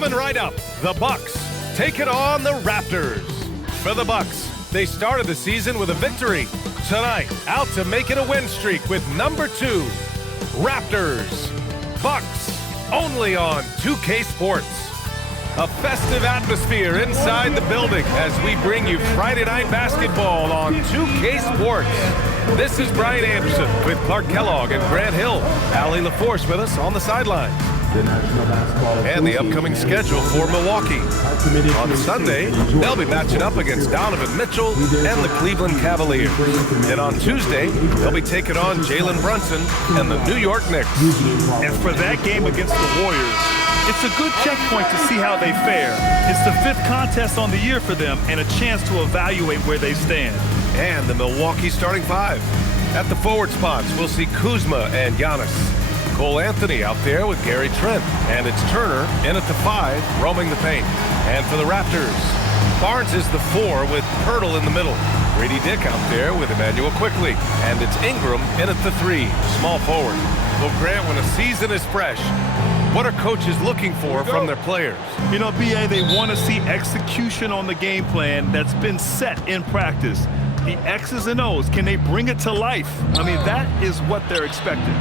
Coming right up, the Bucks take it on the Raptors. For the Bucks, they started the season with a victory. Tonight, out to make it a win streak with number 2, Raptors. Bucks, only on 2K Sports. A festive atmosphere inside the building as we bring you Friday Night Basketball on 2K Sports. This is Brian Anderson with Clark Kellogg and Grant Hill. Allie LaForce with us on the sidelines. And the upcoming schedule for Milwaukee. On Sunday, they'll be matching up against Donovan Mitchell and the Cleveland Cavaliers. Then on Tuesday, they'll be taking on Jalen Brunson and the New York Knicks. And for that game against the Warriors, it's a good checkpoint to see how they fare. It's the 5th contest on the year for them and a chance to evaluate where they stand. And the Milwaukee starting 5. At the forward spots, we'll see Kuzma and Giannis. Cole Anthony out there with Gary Trent. And it's Turner in at the 5, roaming the paint. And for the Raptors, Barnes is the 4 with Pirtle in the middle. Grady Dick out there with Emmanuel Quickley. And it's Ingram in at the 3, small forward. Well, Grant, when a season is fresh, what are coaches looking for from their players? You know, B.A., they want to see execution on the game plan that's been set in practice. The X's and O's, can they bring it to life? I mean, that is what they're expecting.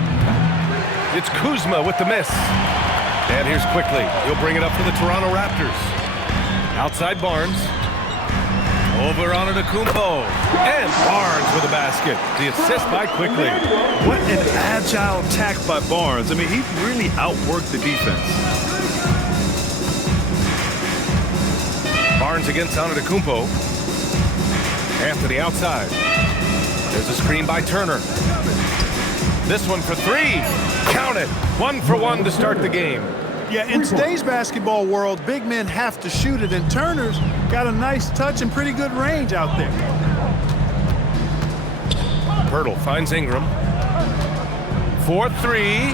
It's Kuzma with the miss. And here's Quickley. He'll bring it up for the Toronto Raptors. Outside Barnes. Over on Antetokounmpo. And Barnes with a basket. The assist by Quickley. What an agile attack by Barnes. I mean, he really outworked the defense. Barnes against Antetokounmpo. Anthony outside. There's a screen by Turner. This one for 3. Count it. 1 for 1 to start the game. Yeah, in today's basketball world, big men have to shoot it, and Turner's got a nice touch and pretty good range out there. Pirtle finds Ingram. 4-3.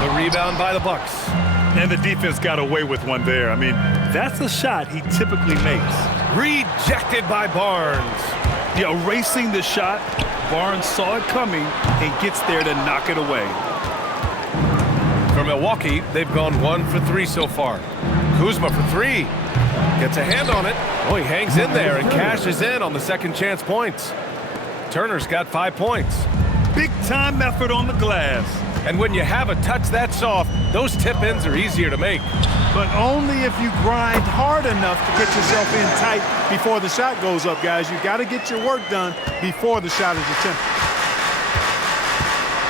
The rebound by the Bucks. And the defense got away with one there. I mean, that's a shot he typically makes. Rejected by Barnes. Yeah, erasing the shot. Barnes saw it coming and gets there to knock it away. For Milwaukee, they've gone 1 for 3 so far. Kuzma for 3. Gets a hand on it. Oh, he hangs in there and cashes in on the second chance points. Turner's got 5 points. Big time effort on the glass. And when you have a touch that soft, those tip-ins are easier to make. But only if you grind hard enough to get yourself in tight before the shot goes up, guys. You've got to get your work done before the shot is attempted.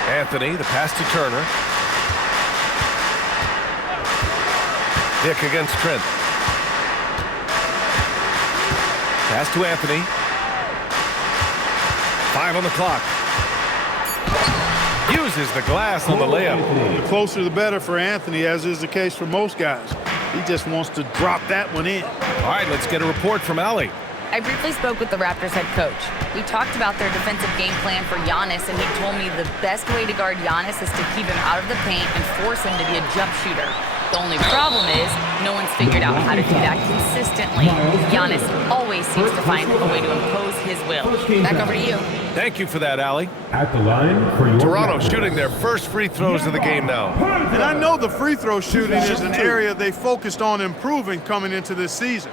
Anthony, the pass to Turner. Dick against Trent. Pass to Anthony. 5 on the clock. Uses the glass on the layup. The closer the better for Anthony, as is the case for most guys. He just wants to drop that one in. All right, let's get a report from Allie. I briefly spoke with the Raptors head coach. We talked about their defensive game plan for Giannis, and he told me the best way to guard Giannis is to keep him out of the paint and force him to be a jump shooter. The only problem is no one's figured out how to do that consistently. Giannis always seems to find a way to impose his will. Back over to you. Thank you for that, Allie. At the line for your Toronto shooting their first free throws of the game now. And I know the free throw shooting is an area they focused on improving coming into this season.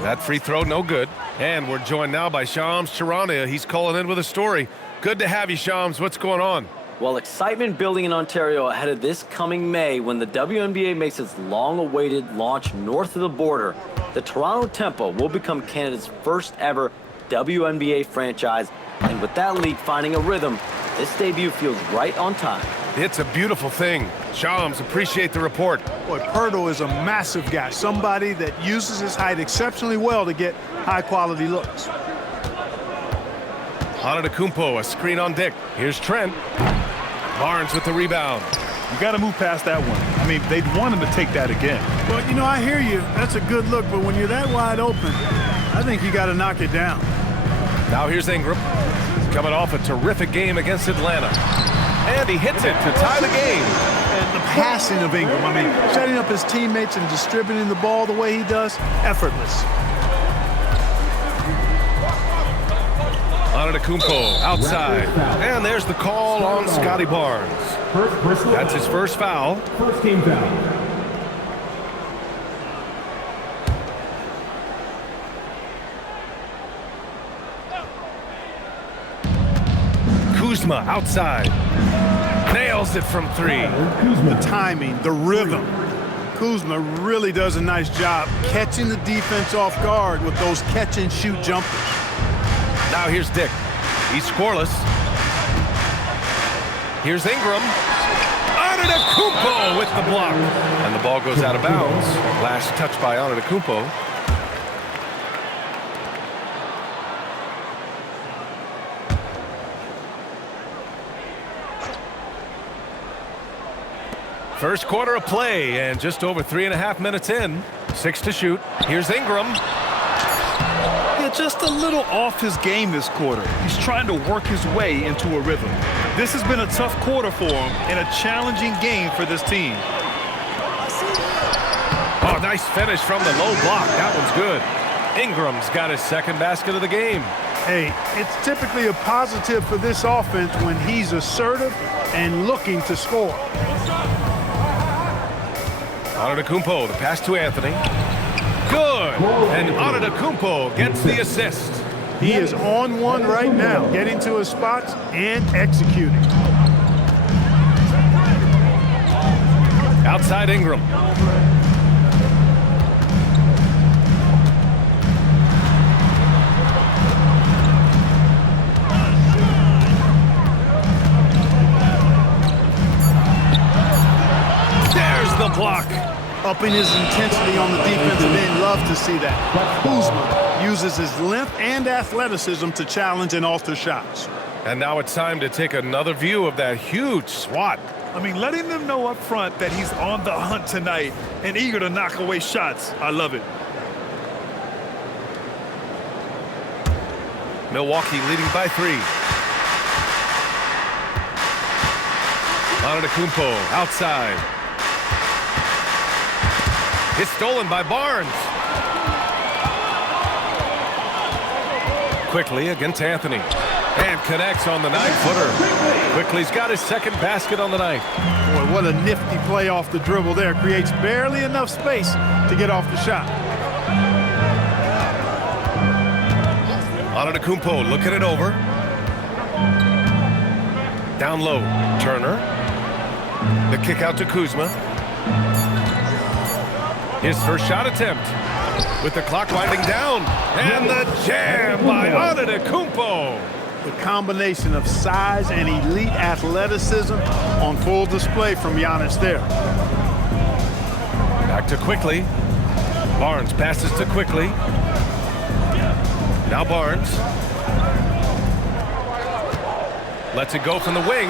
That free throw, no good. And we're joined now by Shams Charania. He's calling in with a story. Good to have you, Shams. What's going on? Well, excitement building in Ontario ahead of this coming May when the WNBA makes its long-awaited launch north of the border. The Toronto Tempo will become Canada's first ever WNBA franchise. And with that league finding a rhythm, this debut feels right on time. It's a beautiful thing. Shams, appreciate the report. Boy, Pirtle is a massive guy, somebody that uses his height exceptionally well to get high-quality looks. Antetokounmpo, a screen on Dick. Here's Trent. Barnes with the rebound. You got to move past that one. I mean, they'd want him to take that again. But, you know, I hear you. That's a good look, but when you're that wide open, I think you got to knock it down. Now here's Ingram. Coming off a terrific game against Atlanta. And he hits it to tie the game. And the passing of Ingram, I mean, setting up his teammates and distributing the ball the way he does, effortless. Antetokounmpo outside. And there's the call on Scotty Barnes. That's his first foul. First team foul. Kuzma outside. Nails it from three. The timing, the rhythm. Kuzma really does a nice job catching the defense off guard with those catch-and-shoot jumpers. Now here's Dick. He's scoreless. Here's Ingram. Antetokounmpo with the block. And the ball goes out of bounds. Last touch by Antetokounmpo. First quarter of play, and just over 3.5 minutes in. 6 to shoot. Here's Ingram. Yeah, just a little off his game this quarter. He's trying to work his way into a rhythm. This has been a tough quarter for him and a challenging game for this team. Oh, nice finish from the low block. That one's good. Ingram's got his second basket of the game. Hey, it's typically a positive for this offense when he's assertive and looking to score. Antetokounmpo, the pass to Anthony. Good. And Antetokounmpo gets the assist. He is on one right now, getting to his spots and executing. Outside Ingram. There's the block. Upping his intensity on the defensive end. Love to see that. Kuzma uses his length and athleticism to challenge and alter shots. And now it's time to take another view of that huge swat. I mean, letting them know up front that he's on the hunt tonight and eager to knock away shots. I love it. Milwaukee leading by 3. Antetokounmpo outside. It's stolen by Barnes. Quickly against Anthony. And connects on the 9-footer. Quickly's got his second basket on the night. Boy, what a nifty play off the dribble there. Creates barely enough space to get off the shot. Antetokounmpo looking it over. Down low. Turner. The kick out to Kuzma. His first shot attempt with the clock winding down. And the jam by Antetokounmpo. The combination of size and elite athleticism on full display from Giannis there. Back to Quickly. Barnes passes to Quickly. Now Barnes. Lets it go from the wing.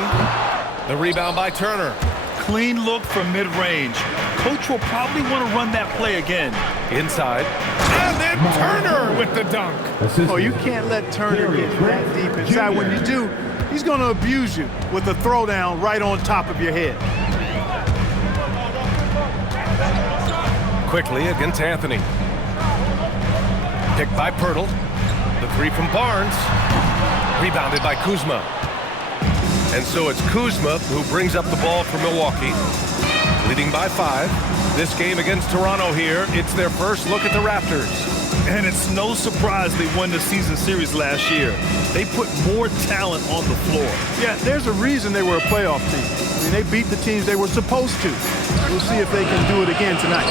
The rebound by Turner. Clean look from mid-range. Coach will probably want to run that play again. Inside. And then Turner with the dunk. Oh, you can't let Turner get that deep inside. When you do, he's going to abuse you with a throwdown right on top of your head. Quickly against Anthony. Picked by Pirtle. The 3 from Barnes. Rebounded by Kuzma. And so it's Kuzma who brings up the ball for Milwaukee. Leading by 5. This game against Toronto here, it's their first look at the Raptors. And it's no surprise they won the season series last year. They put more talent on the floor. Yeah, there's a reason they were a playoff team. I mean, they beat the teams they were supposed to. We'll see if they can do it again tonight.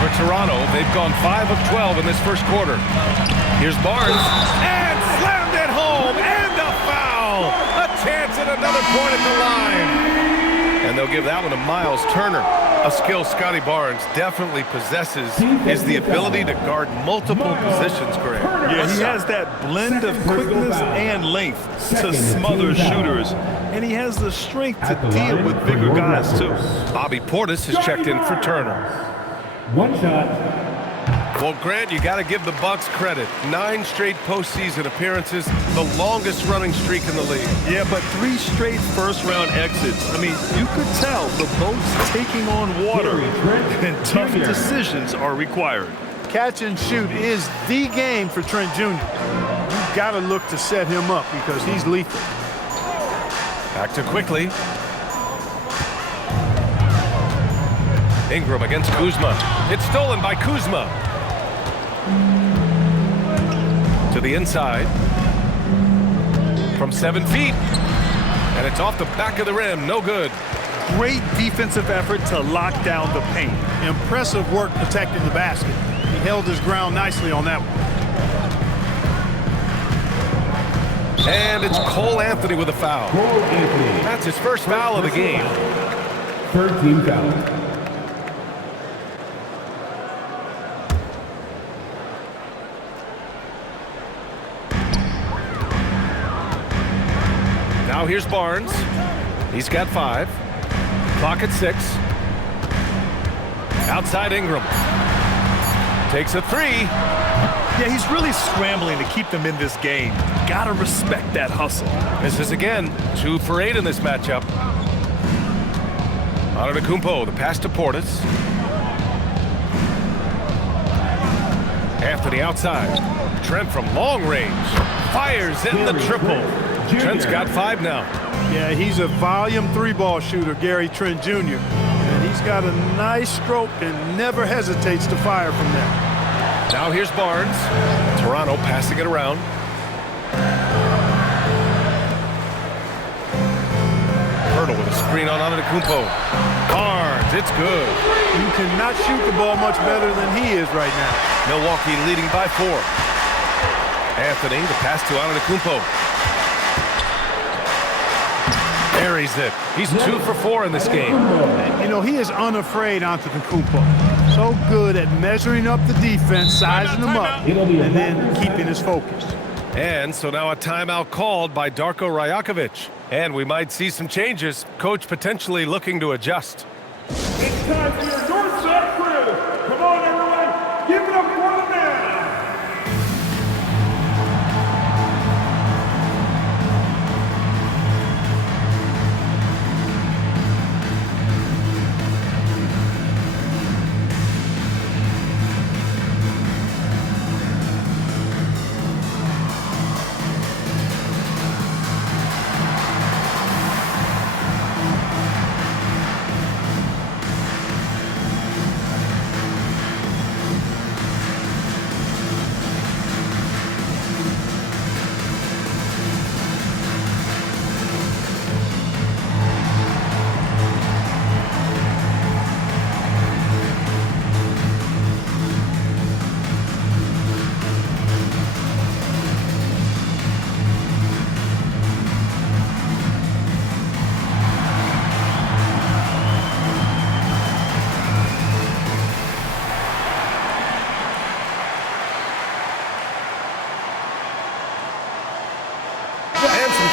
For Toronto, they've gone 5 of 12 in this first quarter. Here's Barnes. And slammed it home. And a foul. A chance at another point at the line. And they'll give that one to Miles Turner. A skill Scotty Barnes definitely possesses is the ability to guard multiple positions, Graham. Yeah, he has that blend of quickness and length to smother shooters. And he has the strength to deal with bigger guys, too. Bobby Portis has checked in for Turner. One shot. Well, Grant, you got to give the Bucks credit. 9 straight postseason appearances, the longest running streak in the league. Yeah, but 3 straight first-round exits. I mean, you could tell the boat's taking on water, and tough decisions are required. Catch and shoot is the game for Trent Jr. You got to look to set him up because he's lethal. Back to quickly. Ingram against Kuzma. It's stolen by Kuzma. To the inside. From 7 feet. And it's off the back of the rim. No good. Great defensive effort to lock down the paint. Impressive work protecting the basket. He held his ground nicely on that one. And it's Cole Anthony with a foul. Cole Anthony. That's his first foul of the game. Third team foul. Now here's Barnes. He's got 5. Clock at 6. Outside Ingram. Takes a 3. Yeah, he's really scrambling to keep them in this game. Gotta respect that hustle. Misses again. 2 for 8 in this matchup. Antetokounmpo, the pass to Portis. Anthony outside. Trent from long range. Fires in the triple. Trent's got 5 now. Yeah, he's a volume 3-ball shooter, Gary Trent Jr. And he's got a nice stroke and never hesitates to fire from there. Now here's Barnes. Toronto passing it around. Hurdle with a screen on Antetokounmpo. Barnes, it's good. You cannot shoot the ball much better than he is right now. Milwaukee leading by 4. Anthony, the pass to Antetokounmpo. Buries it. He's 2 for 4 in this game. You know, he is unafraid Antetokounmpo. So good at measuring up the defense, sizing them up, and then keeping his focus. And so now a timeout called by Darko Rajakovic. And we might see some changes. Coach potentially looking to adjust. It's time for your North Side crew. Come on, everyone. Give it up for the man.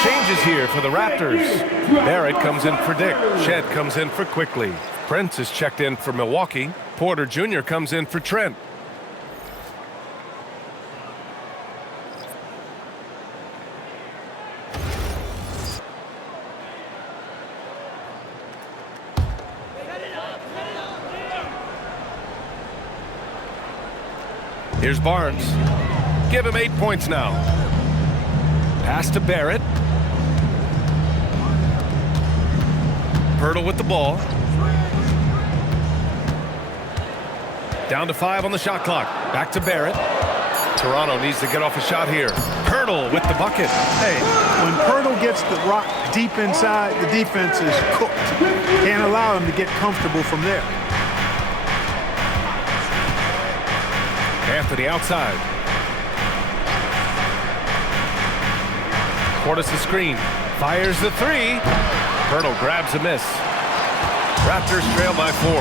Changes here for the Raptors. Barrett comes in for Dick. Shed comes in for Quickly. Prince is checked in for Milwaukee. Porter Jr. comes in for Trent. Here's Barnes. Give him 8 points now. Pass to Barrett. Hurdle with the ball. Down to 5 on the shot clock. Back to Barrett. Toronto needs to get off a shot here. Hurdle with the bucket. Hey, when Hurdle gets the rock deep inside, the defense is cooked. Can't allow him to get comfortable from there. Anthony outside. Portis the screen. Fires the 3. Hurdle grabs a miss. Raptors trail by 4.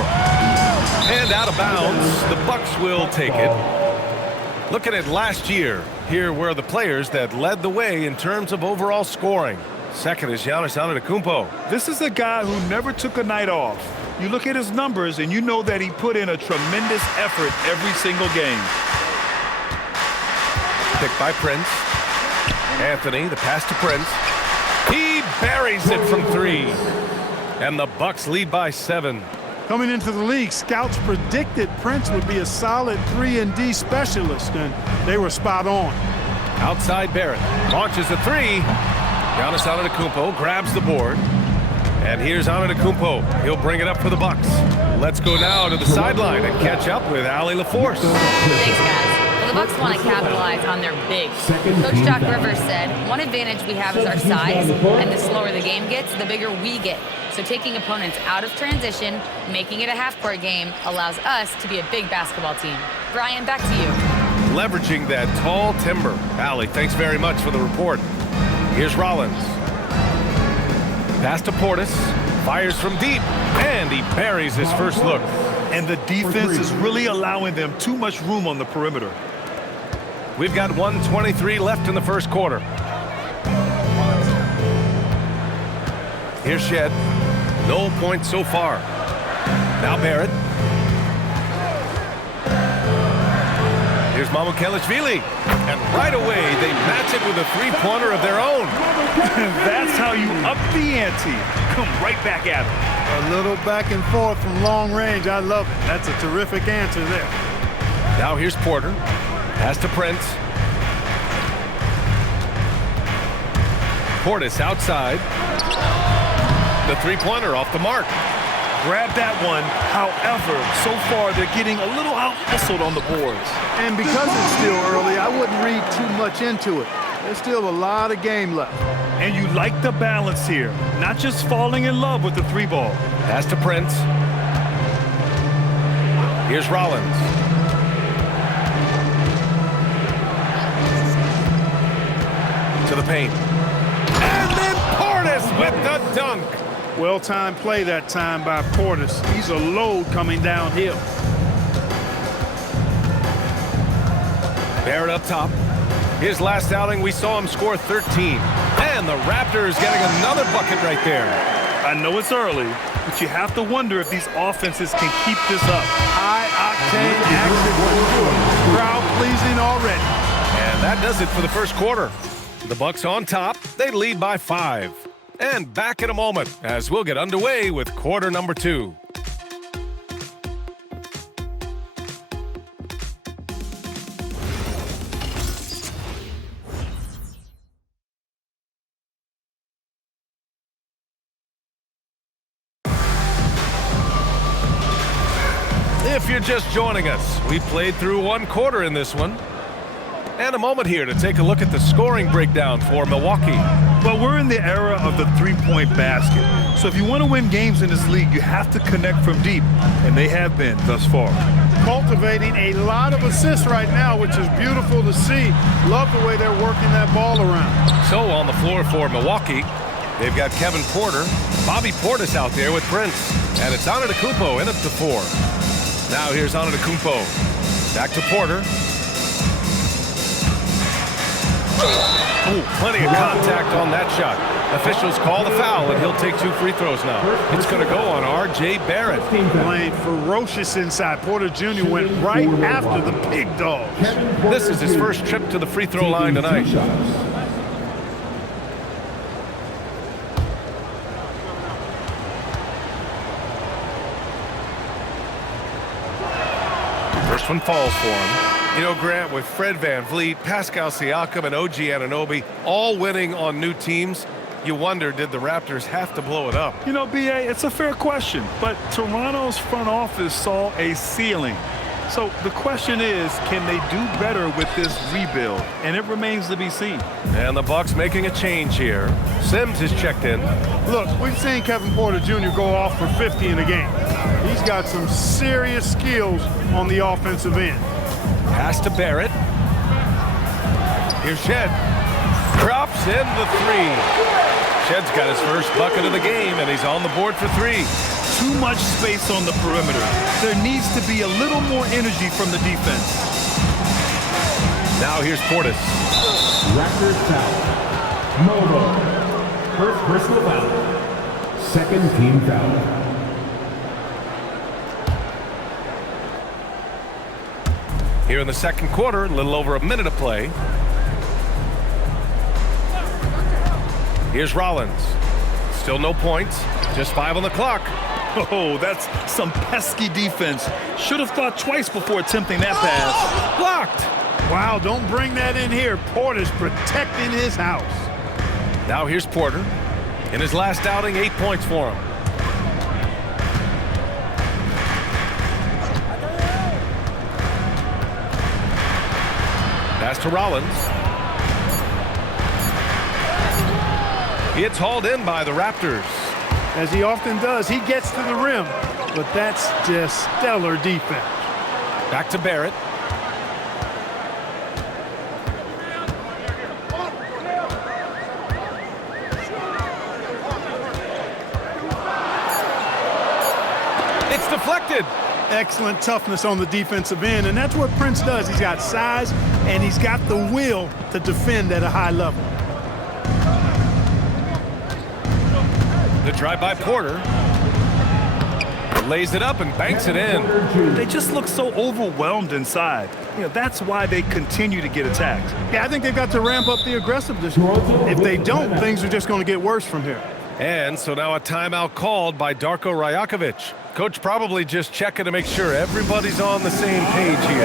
And out of bounds. The Bucks will take it. Looking at last year, here were the players that led the way in terms of overall scoring. Second is Giannis Antetokounmpo. This is a guy who never took a night off. You look at his numbers and you know that he put in a tremendous effort every single game. Picked by Prince. Anthony, the pass to Prince. He buries it from 3. And the Bucks lead by 7. Coming into the league, scouts predicted Prince would be a solid 3-and-D specialist, and they were spot on. Outside Barrett. Launches a three. Giannis Antetokounmpo grabs the board. And here's Antetokounmpo. He'll bring it up for the Bucks. Let's go now to the sideline and catch up with Allie LaForce. Thanks, guys. Well, the Bucks want to capitalize on their bigs. Coach Doc Rivers said, one advantage we have is our size, and the slower the game gets, the bigger we get. So taking opponents out of transition, making it a half-court game, allows us to be a big basketball team. Brian, back to you. Leveraging that tall timber. Allie, thanks very much for the report. Here's Rollins. Pass to Portis. Fires from deep. And he buries his first look. And the defense is really allowing them too much room on the perimeter. We've got 1:23 left in the first quarter. Here's Shed. No points so far. Now Barrett. Here's Mamukelashvili. And right away, they match it with a three-pointer of their own. That's how you up the ante. Come right back at it. A little back and forth from long range. I love it. That's a terrific answer there. Now here's Porter. Pass to Prince. Portis outside. The three-pointer off the mark. Grab that one. However, so far they're getting a little out-hustled on the boards. And because it's still early, I wouldn't read too much into it. There's still a lot of game left. And you like the balance here. Not just falling in love with the three ball. Pass to Prince. Here's Rollins. To the paint. And then Portis with the dunk. Well-timed play that time by Portis. He's a load coming downhill. Barrett up top. His last outing, we saw him score 13. And the Raptors getting another bucket right there. I know it's early, but you have to wonder if these offenses can keep this up. High-octane action for sure. Crowd-pleasing already. And that does it for the first quarter. The Bucks on top. They lead by 5. And back in a moment as we'll get underway with quarter number 2. If you're just joining us, we played through one quarter in this one. And a moment here to take a look at the scoring breakdown for Milwaukee. Well, we're in the era of the three-point basket. So if you want to win games in this league, you have to connect from deep. And they have been thus far. Cultivating a lot of assists right now, which is beautiful to see. Love the way they're working that ball around. So on the floor for Milwaukee, they've got Kevin Porter, Bobby Portis out there with Prince. And it's Antetokounmpo in at the 4. Now here's Antetokounmpo. Back to Porter. Oh, plenty of contact on that shot. Officials call the foul, and he'll take 2 free throws now. It's going to go on R.J. Barrett. Playing ferocious inside. Porter Jr. went right after the big dogs. This is his first trip to the free throw line tonight. First one falls for him. You know, Grant, with Fred VanVleet, Pascal Siakam, and OG Anunoby all winning on new teams, you wonder, did the Raptors have to blow it up? You know, B.A., it's a fair question, but Toronto's front office saw a ceiling. So the question is, can they do better with this rebuild? And it remains to be seen. And the Bucks making a change here. Sims is checked in. Look, we've seen Kevin Porter Jr. go off for 50 in a game. He's got some serious skills on the offensive end. Pass to Barrett. Here's Shed. Drops in the 3. Shed's got his first bucket of the game, and he's on the board for 3. Too much space on the perimeter. There needs to be a little more energy from the defense. Now here's Portis. Raptors foul. Molo. First personal foul. Second team foul. Here in the second quarter, a little over a minute of play. Here's Rollins. Still no points, just 5 on the clock. Oh, that's some pesky defense. Should have thought twice before attempting that pass. Blocked. Wow, don't bring that in here. Porter's protecting his house. Now here's Porter. In his last outing, 8 points for him. Pass to Rollins. It's hauled in by the Raptors. As he often does, he gets to the rim, but that's just stellar defense. Back to Barrett. It's deflected. Excellent toughness on the defensive end, and that's what Prince does. He's got size, and he's got the will to defend at a high level. The drive by Porter. Lays it up and banks it in. They just look so overwhelmed inside. You know, that's why they continue to get attacked. Yeah, I think they've got to ramp up the aggressiveness. If they don't, things are just going to get worse from here. And so now a timeout called by Darko Rajakovic. Coach probably just checking to make sure everybody's on the same page here.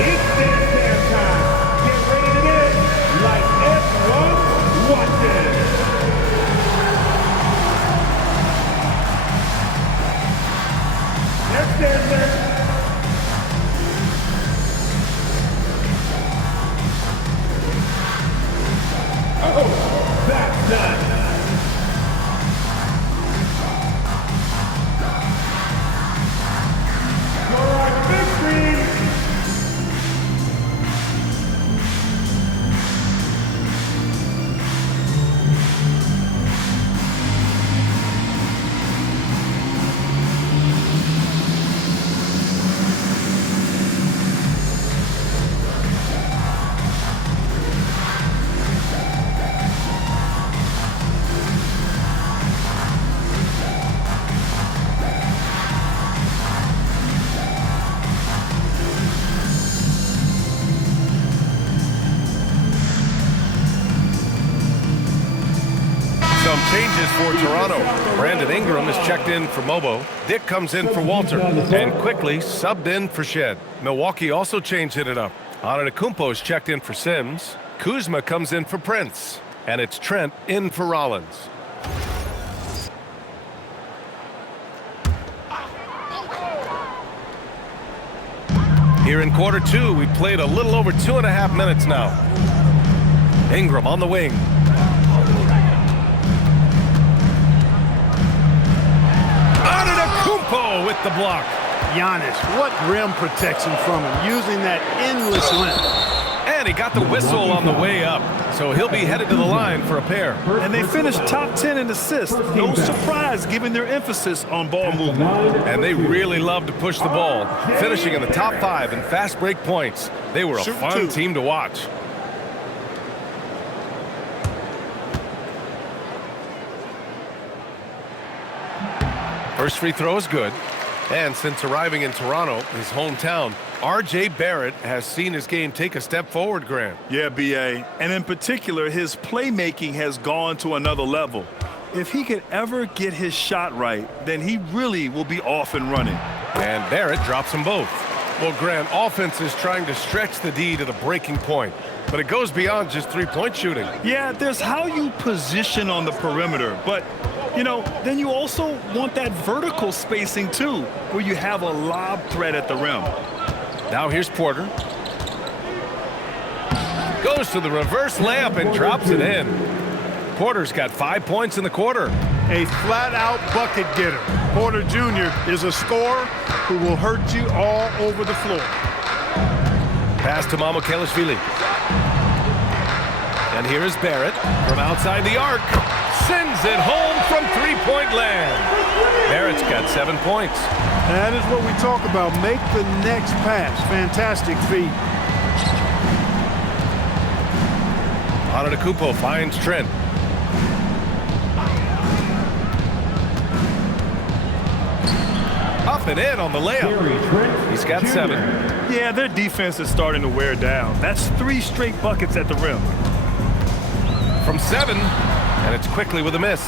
It's dance time. Get ready to dance like everyone watching. Next dancer. Oh, that's done. Changes for Toronto. Brandon Ingram is checked in for Mobo. Dick comes in for Walter. And quickly subbed in for Shed. Milwaukee also changed it up. Antetokounmpo is checked in for Sims. Kuzma comes in for Prince. And it's Trent in for Rollins. Here in quarter two, we played a little over 2.5 minutes now. Ingram on the wing. Antetokounmpo with the block. Giannis, what rim protection from him, using that endless length. And he got the whistle on the way up, so he'll be headed to the line for a pair. And they finished top 10 in assists. No surprise given their emphasis on ball movement. And they really love to push the ball, finishing in the top 5 in fast break points. They were a fun team to watch. First free throw is good. And since arriving in Toronto, his hometown, R.J. Barrett has seen his game take a step forward, Grant. Yeah, B.A. And in particular, his playmaking has gone to another level. If he could ever get his shot right, then he really will be off and running. And Barrett drops them both. Well, Grant, offense is trying to stretch the D to the breaking point, but it goes beyond just three-point shooting. Yeah, there's how you position on the perimeter, but you know, then you also want that vertical spacing too, where you have a lob threat at the rim. Now here's Porter. Goes to the reverse layup and drops it in. Porter's got 5 points in the quarter. A flat-out bucket getter. Porter Jr. is a scorer who will hurt you all over the floor. Pass to Mamukelashvili. And here is Barrett from outside the arc. Sends it home from three-point land. Barrett's got 7 points. That is what we talk about. Make the next pass. Fantastic feed. Antetokounmpo finds Trent. Up and in on the layup. He's got 7. Yeah, their defense is starting to wear down. That's 3 straight buckets at the rim. From 7, and it's quickly with a miss.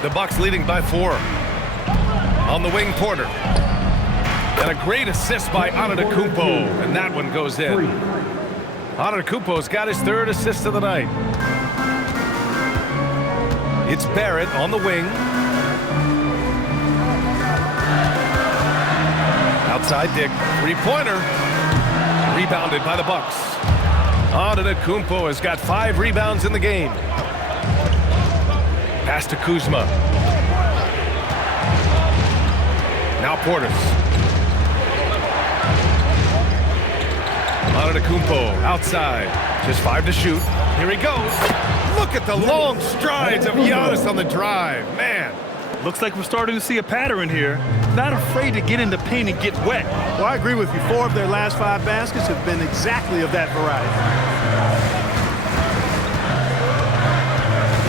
The Bucks leading by 4. On the wing, Porter. And a great assist by Antetokounmpo, and that one goes in. Antetokounmpo's got his 3rd assist of the night. It's Barrett on the wing. Outside Dick, 3-pointer. Rebounded by the Bucks. Antetokounmpo has got 5 rebounds in the game. Pass to Kuzma. Now Portis. Antetokounmpo outside. Just 5 to shoot. Here he goes. Look at the long strides of Giannis on the drive. Man. Looks like we're starting to see a pattern here. Not afraid to get in the paint and get wet. Well, I agree with you. 4 of their last 5 baskets have been exactly of that variety.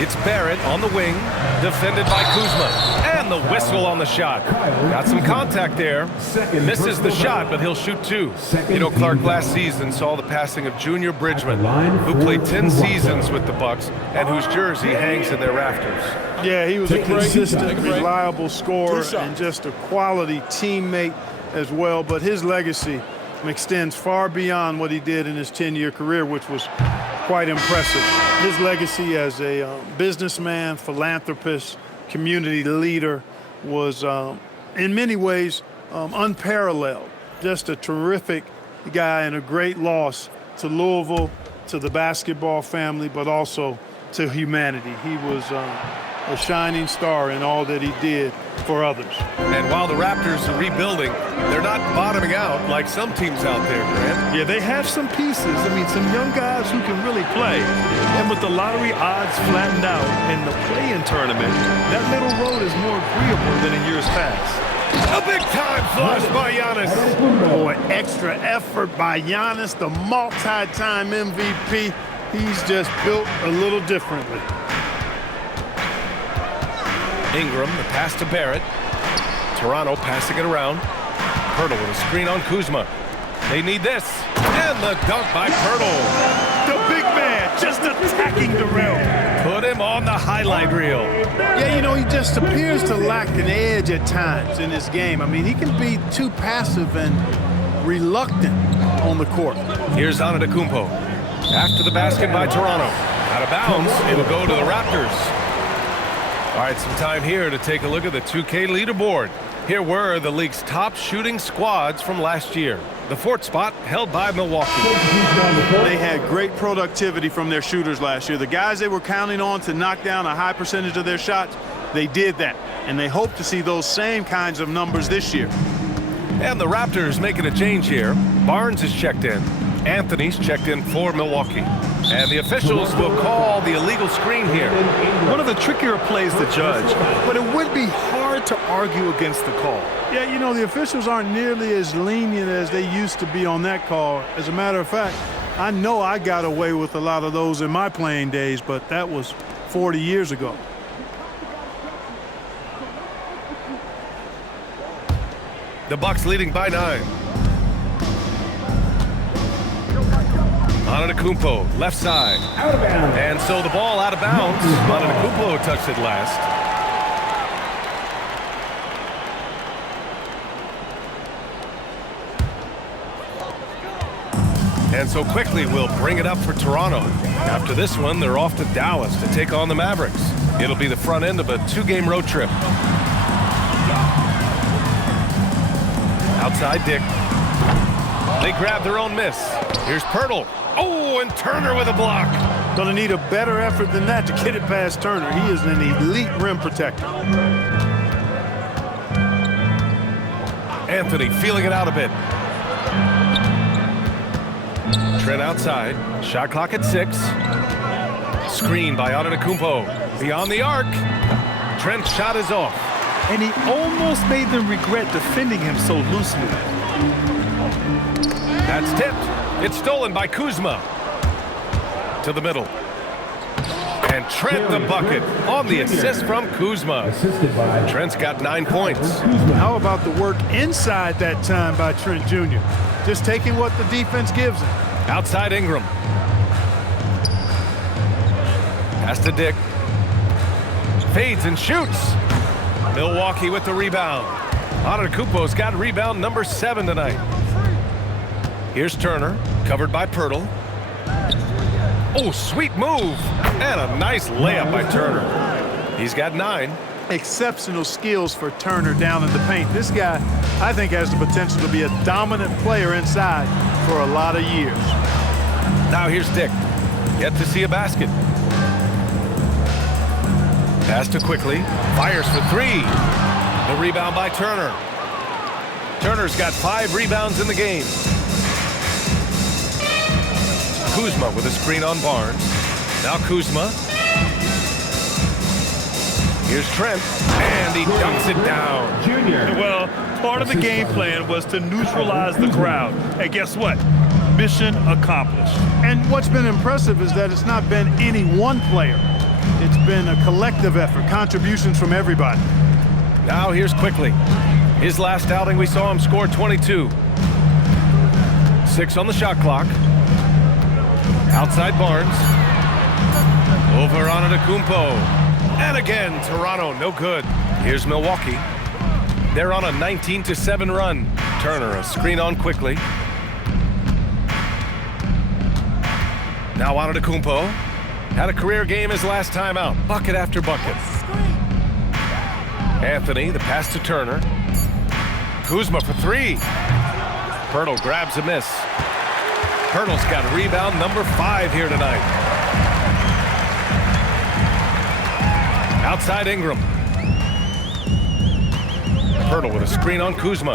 It's Barrett on the wing, defended by Kuzma. And the whistle on the shot. Got some contact there. Misses the shot, but he'll shoot 2. You know, Clark last season saw the passing of Junior Bridgman, who played 10 seasons with the Bucks and whose jersey hangs in their rafters. Yeah, he was a consistent, reliable scorer and just a quality teammate as well. But his legacy extends far beyond what he did in his 10-year career, which was quite impressive. His legacy as a businessman, philanthropist, community leader was in many ways unparalleled. Just a terrific guy and a great loss to Louisville, to the basketball family, but also to humanity. He was a shining star in all that he did for others. And while the Raptors are rebuilding, they're not bottoming out like some teams out there, Grant. Yeah, they have some pieces. I mean, some young guys who can really play. And with the lottery odds flattened out in the play-in tournament, that middle road is more agreeable than in years past. A big-time flush by Giannis. Boy, extra effort by Giannis, the multi-time MVP. He's just built a little differently. Ingram, the pass to Barrett. Toronto passing it around. Pirtle with a screen on Kuzma. They need this. And the dunk by Pirtle. The big man just attacking the rim. Put him on the highlight reel. Yeah, you know, he just appears to lack an edge at times in his game. I mean, he can be too passive and reluctant on the court. Here's Antetokounmpo. After the basket by Toronto. Out of bounds, it'll go to the Raptors. All right, some time here to take a look at the 2K leaderboard. Here were the league's top shooting squads from last year. The 4th spot held by Milwaukee. They had great productivity from their shooters last year. The guys they were counting on to knock down a high percentage of their shots, they did that. And they hope to see those same kinds of numbers this year. And the Raptors making a change here. Barnes is checked in. Anthony's checked in for Milwaukee. And the officials will call the illegal screen here. One of the trickier plays to judge, but it would be hard to argue against the call. Yeah, you know, the officials aren't nearly as lenient as they used to be on that call. As a matter of fact, I know I got away with a lot of those in my playing days, but that was 40 years ago. The Bucks leading by 9. Antetokounmpo, left side. Out of bounds. And so the ball out of bounds. Antetokounmpo touched it last. And so quickly we'll bring it up for Toronto. After this one, they're off to Dallas to take on the Mavericks. It'll be the front end of a 2-game road trip. Outside Dick. They grab their own miss. Here's Pirtle. Oh, and Turner with a block. Gonna need a better effort than that to get it past Turner. He is an elite rim protector. Anthony feeling it out a bit. Trent outside. Shot clock at 6. Screen by Antetokounmpo. Beyond the arc. Trent's shot is off. And he almost made them regret defending him so loosely. That's tipped. It's stolen by Kuzma. To the middle. And Trent the bucket on the assist from Kuzma. Trent's got 9 points. How about the work inside that time by Trent Jr.? Just taking what the defense gives him. Outside Ingram. Pass to Dick. Fades and shoots. Milwaukee with the rebound. Antetokounmpo's got rebound number 7 tonight. Here's Turner, covered by Pirtle. Oh, sweet move. And a nice layup by Turner. He's got 9. Exceptional skills for Turner down in the paint. This guy, I think, has the potential to be a dominant player inside for a lot of years. Now here's Dick. Yet to see a basket. Pass to Quickly. Fires for 3. The rebound by Turner. Turner's got 5 rebounds in the game. Kuzma with a screen on Barnes. Now Kuzma. Here's Trent, and he dunks it down. Well, part of the game plan was to neutralize the crowd. And guess what? Mission accomplished. And what's been impressive is that it's not been any one player. It's been a collective effort, contributions from everybody. Now here's Quickly. His last outing, we saw him score 22. 6 on the shot clock. Outside Barnes. Over on Antetokounmpo. And again, Toronto, no good. Here's Milwaukee. They're on a 19-7 run. Turner, a screen on Quickly. Now Antetokounmpo. Had a career game his last time out. Bucket after bucket. Anthony, the pass to Turner. Kuzma for 3. Pirtle grabs a miss. Pirtle's got rebound number 5 here tonight. Outside Ingram. Pirtle with a screen on Kuzma.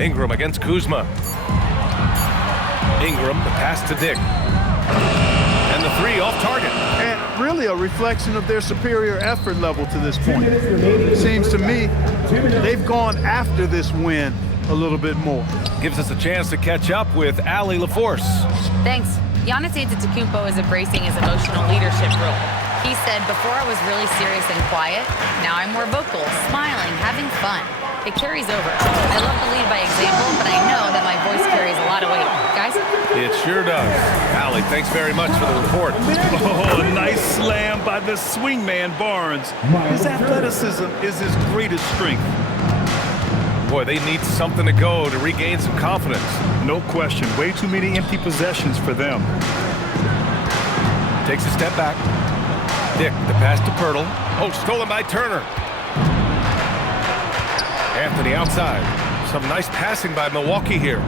Ingram against Kuzma. Ingram, the pass to Dick. And the 3 off target. And really a reflection of their superior effort level to this point. It seems to me they've gone after this win a little bit more. Gives us a chance to catch up with Allie LaForce. Thanks. Giannis Antetokounmpo is embracing his emotional leadership role. He said, before I was really serious and quiet, now I'm more vocal, smiling, having fun. It carries over. I love to lead by example, but I know that my voice carries a lot of weight. Guys? It sure does. Allie, thanks very much for the report. Oh, a nice slam by the swingman Barnes. His athleticism is his greatest strength. Boy, they need something to go to regain some confidence. No question. Way too many empty possessions for them. Takes a step back. Dick, the pass to Pirtle. Oh, stolen by Turner. Anthony outside. Some nice passing by Milwaukee here.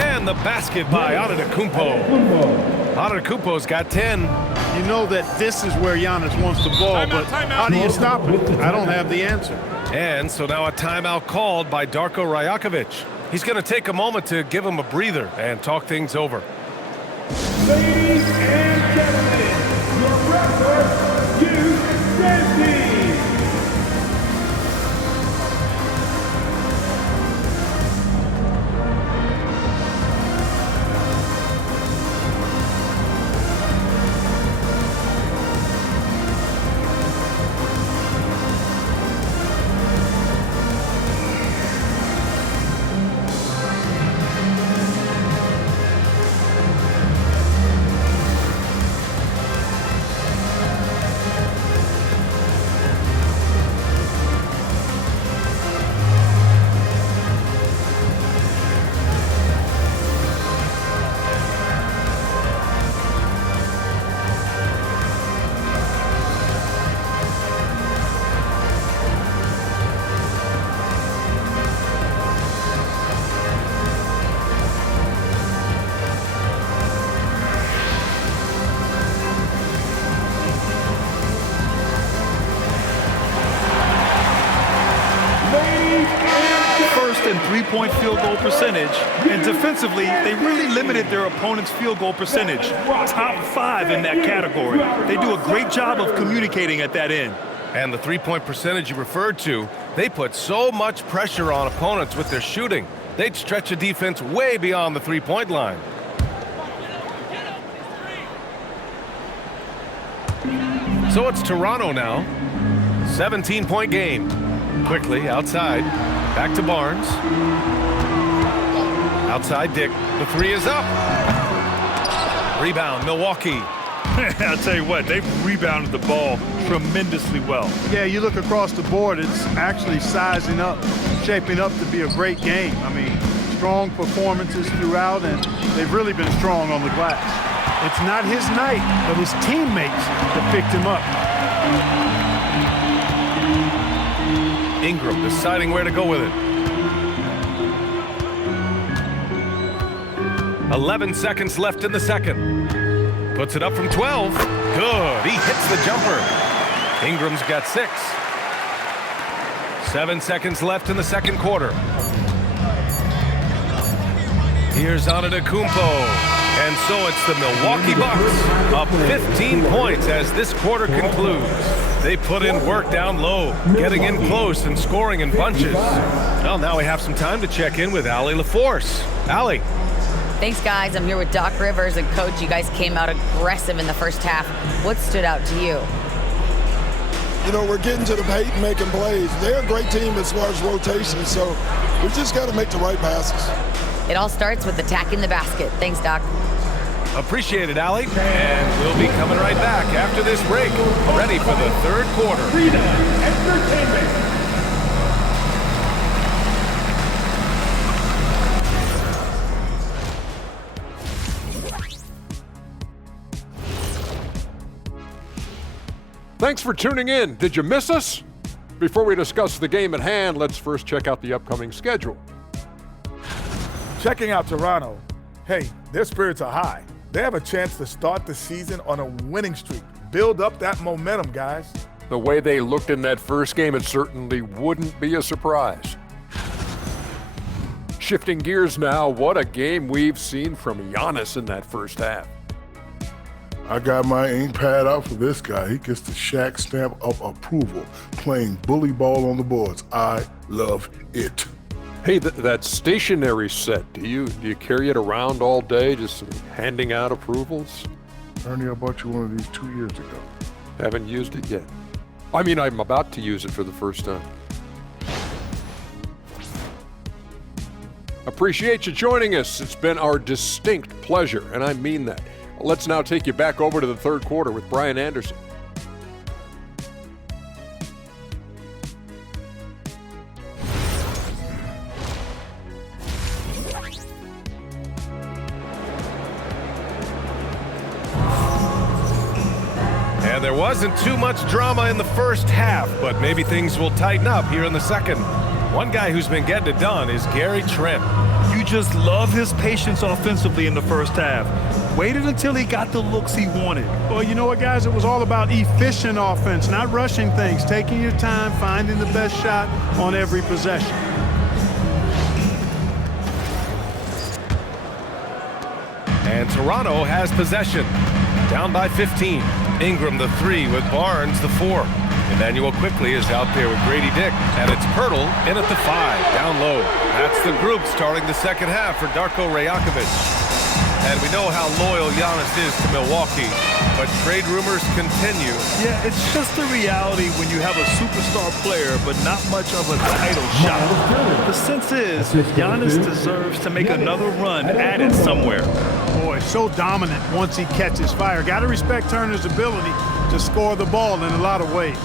And the basket by Antetokounmpo. Antetokounmpo's got 10. You know that this is where Giannis wants the ball, but how do you stop it? I don't have the answer. And so now a timeout called by Darko Rajakovic. He's going to take a moment to give him a breather and talk things over. Ladies and gentlemen, your Raptors, Duke Dempsey. In three-point field goal percentage, and defensively, they really limited their opponent's field goal percentage. Top 5 in that category. They do a great job of communicating at that end. And the three-point percentage you referred to, they put so much pressure on opponents with their shooting. They'd stretch a defense way beyond the three-point line. So it's Toronto now. 17-point game. Quickly outside. Back to Barnes. Outside Dick. The 3 is up. Rebound, Milwaukee. I'll tell you what, they've rebounded the ball tremendously well. Yeah, you look across the board, it's actually sizing up, shaping up to be a great game. I mean, strong performances throughout, and they've really been strong on the glass. It's not his night, but his teammates that picked him up. Ingram deciding where to go with it. 11 seconds left in the second. Puts it up from 12. Good. He hits the jumper. Ingram's got 6. 7 seconds left in the second quarter. Here's Antetokounmpo. And so it's the Milwaukee Bucks up 15 points as this quarter concludes. They put in work down low, getting in close and scoring in bunches. Well, now we have some time to check in with Allie LaForce. Allie. Thanks, guys. I'm here with Doc Rivers. And, Coach, you guys came out aggressive in the first half. What stood out to you? You know, we're getting to the paint and making plays. They're a great team as far as rotation, so we just got to make the right passes. It all starts with attacking the basket. Thanks, Doc. Appreciate it, Allie. And we'll be coming right back after this break, ready for the third quarter. Freedom Entertainment. Thanks for tuning in. Did you miss us? Before we discuss the game at hand, let's first check out the upcoming schedule. Checking out Toronto. Hey, their spirits are high. They have a chance to start the season on a winning streak. Build up that momentum, guys. The way they looked in that first game, it certainly wouldn't be a surprise. Shifting gears now, what a game we've seen from Giannis in that first half. I got my ink pad out for this guy. He gets the Shaq stamp of approval, playing bully ball on the boards. I love it. Hey, that stationary set, do you carry it around all day, just handing out approvals? Ernie, I bought you one of these 2 years ago. Haven't used it yet. I mean, I'm about to use it for the first time. Appreciate you joining us. It's been our distinct pleasure, and I mean that. Let's now take you back over to the third quarter with Brian Anderson. And there wasn't too much drama in the first half, but maybe things will tighten up here in the second. One guy who's been getting it done is Gary Trent. You just love his patience offensively in the first half. Waited until he got the looks he wanted. Well, you know what, guys? It was all about efficient offense, not rushing things, taking your time, finding the best shot on every possession. And Toronto has possession. Down by 15. Ingram the 3 with Barnes the 4. Emmanuel quickly is out there with Grady Dick. And it's Pirtle in at the 5, down low. That's the group starting the second half for Darko Rajakovic. And we know how loyal Giannis is to Milwaukee, but trade rumors continue. Yeah, it's just the reality when you have a superstar player, but not much of a title shot. The sense is Giannis deserves to make another run at it somewhere. Boy, so dominant once he catches fire. Got to respect Turner's ability to score the ball in a lot of ways.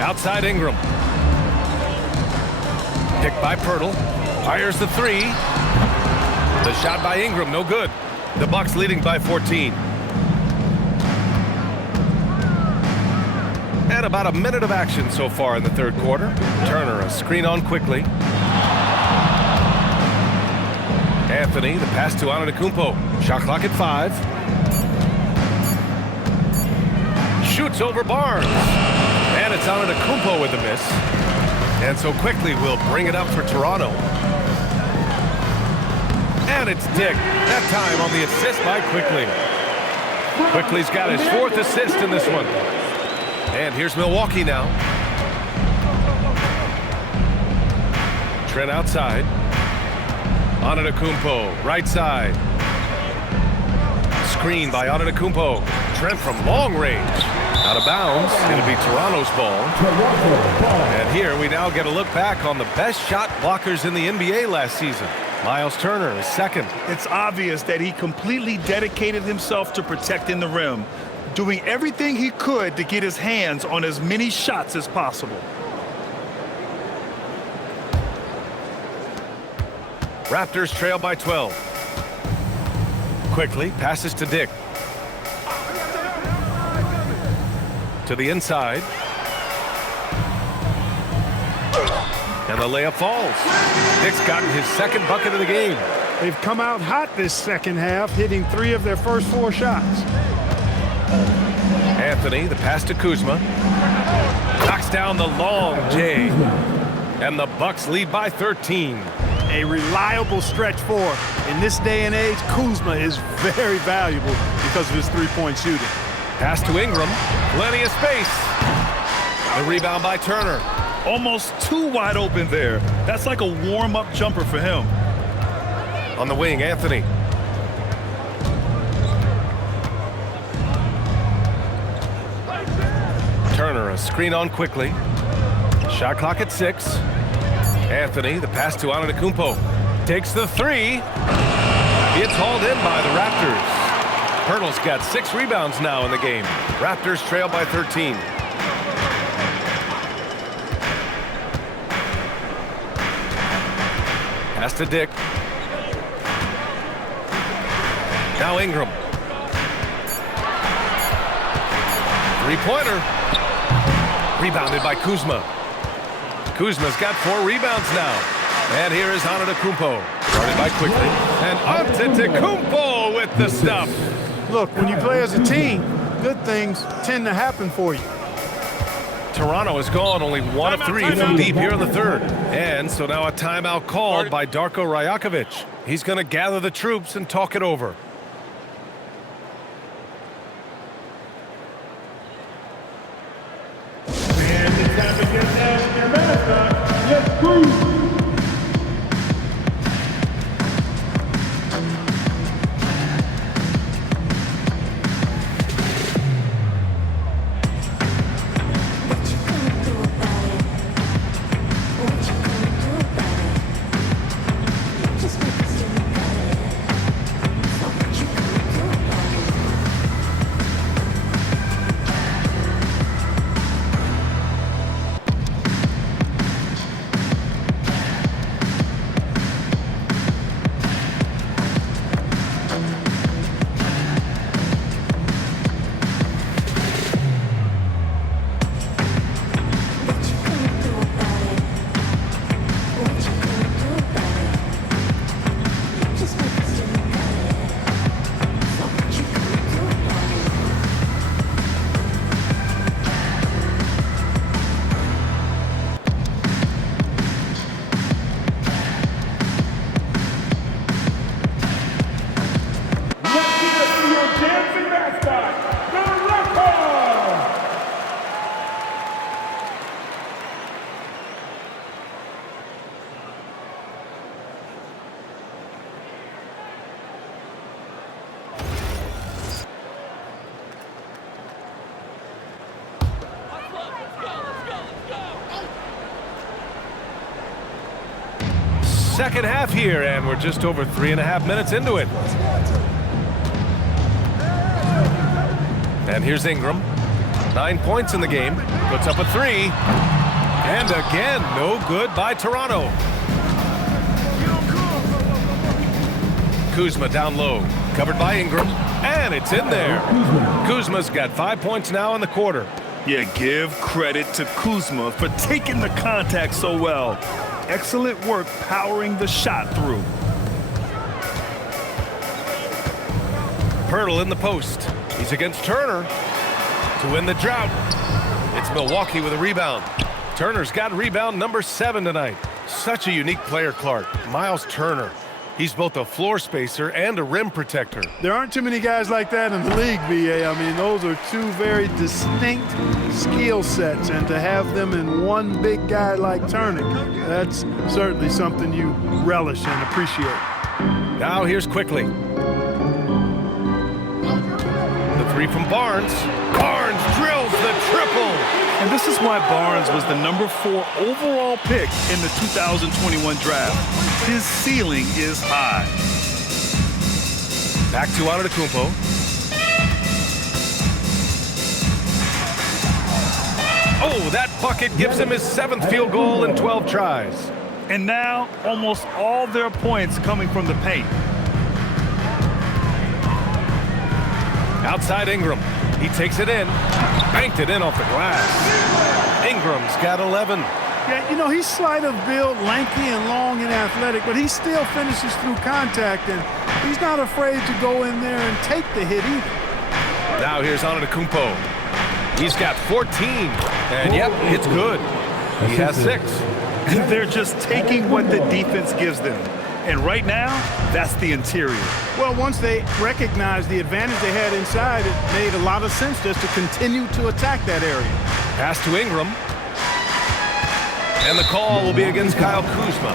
Outside Ingram. Picked by Pirtle. Fires the 3. The shot by Ingram, no good. The Bucks leading by 14. And about a minute of action so far in the third quarter. Turner a screen on quickly. Anthony, the pass to Antetokounmpo. Shot clock at 5. Shoots over Barnes. And it's Antetokounmpo with the miss. And so quickly we'll bring it up for Toronto. And it's Dick, that time on the assist by Quickly. Quickly's got his 4th assist in this one. And here's Milwaukee now. Trent outside. Antetokounmpo, right side. Screen by Antetokounmpo. Trent from long range. Out of bounds. It'll be Toronto's ball. And here we now get a look back on the best shot blockers in the NBA last season. Miles Turner is second. It's obvious that he completely dedicated himself to protecting the rim, doing everything he could to get his hands on as many shots as possible. Raptors trail by 12. Quickly passes to Dick. To the inside. And the layup falls. Dick's gotten his second bucket of the game. They've come out hot this second half, hitting 3 of their first 4 shots. Anthony, the pass to Kuzma. Knocks down the long J. And the Bucks lead by 13. A reliable stretch 4. In this day and age, Kuzma is very valuable because of his 3-point shooting. Pass to Ingram. Plenty of space. The rebound by Turner. Almost too wide open there. That's like a warm-up jumper for him. On the wing, Anthony. Turner, a screen on quickly. Shot clock at 6. Anthony, the pass to Antetokounmpo. Takes the 3. It's hauled in by the Raptors. Pirtle's got 6 rebounds now in the game. Raptors trail by 13. Pass to Dick. Now Ingram. 3-pointer. Rebounded by Kuzma. Kuzma's got 4 rebounds now. And here is Antetokounmpo. Guarded by quickly. And Antetokounmpo with the stuff. Look, when you play as a team, good things tend to happen for you. Toronto has gone only 1 of 3 from deep here in the third. And so now a timeout called by Darko Rajakovic. He's going to gather the troops and talk it over. And it's time to get down your mascot. Let's move. Second half here, and we're just over 3.5 minutes into it. And here's Ingram. 9 points in the game. Puts up a 3. And again, no good by Toronto. Kuzma down low. Covered by Ingram. And it's in there. Kuzma's got 5 points now in the quarter. Yeah, give credit to Kuzma for taking the contact so well. Excellent work powering the shot through. Pirtle in the post. He's against Turner to win the drought. It's Milwaukee with a rebound. Turner's got rebound number 7 tonight. Such a unique player, Clark. Miles Turner. He's both a floor spacer and a rim protector. There aren't too many guys like that in the league, BA. I mean, those are 2 very distinct skill sets, and to have them in one big guy like Turner, that's certainly something you relish and appreciate. Now here's quickly. The 3 from Barnes. Barnes drills the triple. And this is why Barnes was the number 4 overall pick in the 2021 draft. His ceiling is high. Back to Antetokounmpo. Oh, that bucket gives him his 7th field goal in 12 tries. And now, almost all their points coming from the paint. Outside Ingram. He takes it in. Banked it in off the glass. Ingram's got 11. Yeah, you know, he's slight of build, lanky and long and athletic, but he still finishes through contact, and he's not afraid to go in there and take the hit either. Now here's Antetokounmpo. He's got 14. And, yep, it's good. He has 6. They're just taking what the defense gives them. And right now, that's the interior. Well, once they recognized the advantage they had inside, it made a lot of sense just to continue to attack that area. Pass to Ingram. And the call will be against Kyle Kuzma.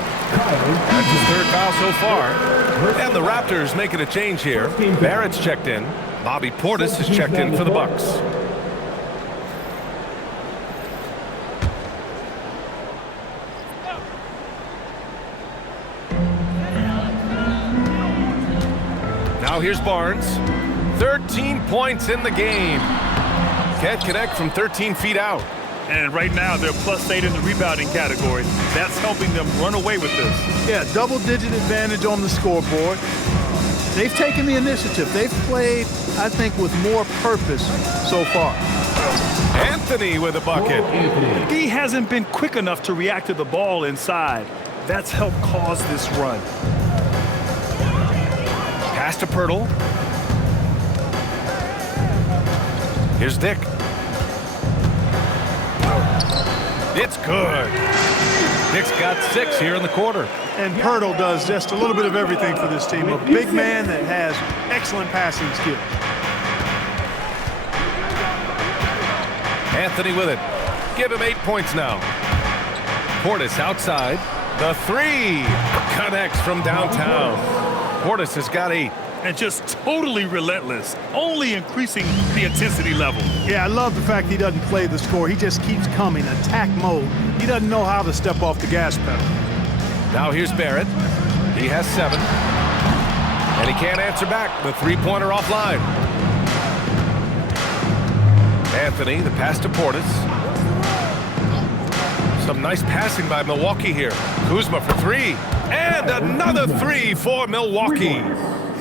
That's his 3rd foul so far. And the Raptors making a change here. Barrett's checked in. Bobby Portis is checked in for the Bucks. Now here's Barnes. 13 points in the game. Can't connect from 13 feet out. And right now, they're +8 in the rebounding category. That's helping them run away with this. Yeah, double-digit advantage on the scoreboard. They've taken the initiative. They've played, I think, with more purpose so far. Anthony with a bucket. He hasn't been quick enough to react to the ball inside. That's helped cause this run. Pass to Pirtle. Here's Dick. It's good. Dick's got 6 here in the quarter. And Pirtle does just a little bit of everything for this team. A big man that has excellent passing skills. Anthony with it. Give him 8 points now. Portis outside. The 3 connects from downtown. Portis has got 8. And just totally relentless, only increasing the intensity level. Yeah, I love the fact he doesn't play the score. He just keeps coming, attack mode. He doesn't know how to step off the gas pedal. Now here's Barrett. He has 7. And he can't answer back. The 3-pointer offline. Anthony, the pass to Portis. Some nice passing by Milwaukee here. Kuzma for 3. And another 3 for Milwaukee.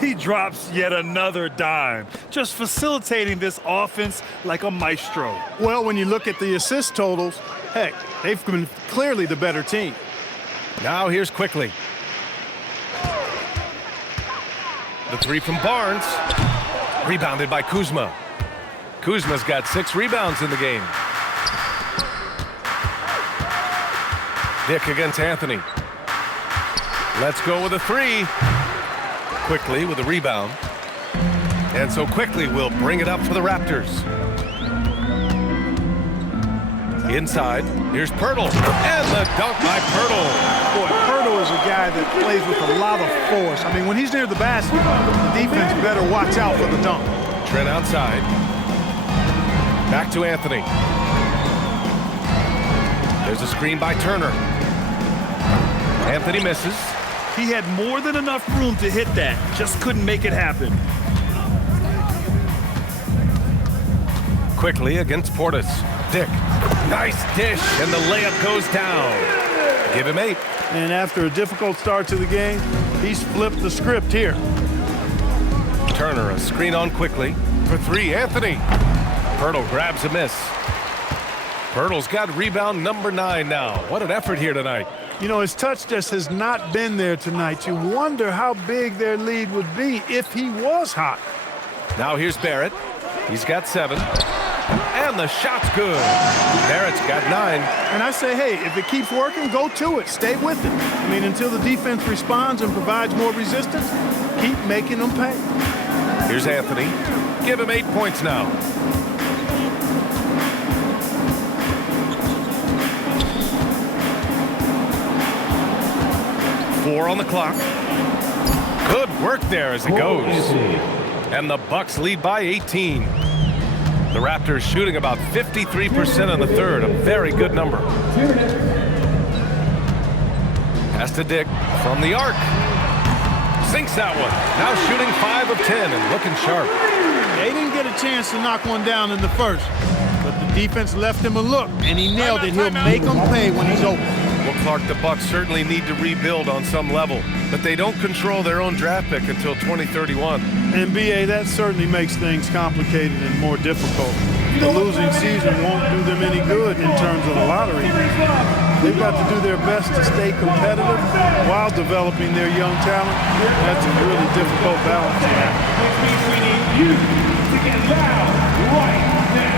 He drops yet another dime, just facilitating this offense like a maestro. Well, when you look at the assist totals, heck, they've been clearly the better team. Now here's Quickly. The 3 from Barnes. Rebounded by Kuzma. Kuzma's got 6 rebounds in the game. Dick against Anthony. Let's go with a 3. Quickly with a rebound. And so Quickly will bring it up for the Raptors. Inside, here's Pirtle. And the dunk by Pirtle. Boy, Pirtle is a guy that plays with a lot of force. I mean, when he's near the basket, the defense better watch out for the dunk. Trent outside. Back to Anthony. There's a screen by Turner. Anthony misses. He had more than enough room to hit that, just couldn't make it happen. Quickly against Portis. Dick. Nice dish, and the layup goes down. Give him 8. And after a difficult start to the game, he's flipped the script here. Turner, a screen on Quickly. For 3, Anthony. Pirtle grabs a miss. Pirtle's got rebound number 9 now. What an effort here tonight. You know, his touch just has not been there tonight. You wonder how big their lead would be if he was hot. Now here's Barrett. He's got 7. And the shot's good. Barrett's got 9. And I say, hey, if it keeps working, go to it. Stay with it. I mean, until the defense responds and provides more resistance, keep making them pay. Here's Anthony. Give him 8 points now. Four on the clock. Good work there as it goes. And the Bucks lead by 18. The Raptors shooting about 53% in the third, a very good number. Pass to Dick from the arc. Sinks that one. Now shooting 5 of 10 and looking sharp. They didn't get a chance to knock one down in the first, but the defense left him a look, and he nailed it. He'll make them pay when he's open. Well, Clark, the Bucks certainly need to rebuild on some level, but they don't control their own draft pick until 2031. And BA, that certainly makes things complicated and more difficult. The losing season won't do them any good in terms of the lottery. They've got to do their best to stay competitive while developing their young talent. That's a really difficult balance to have. Which means we need you to get loud right now.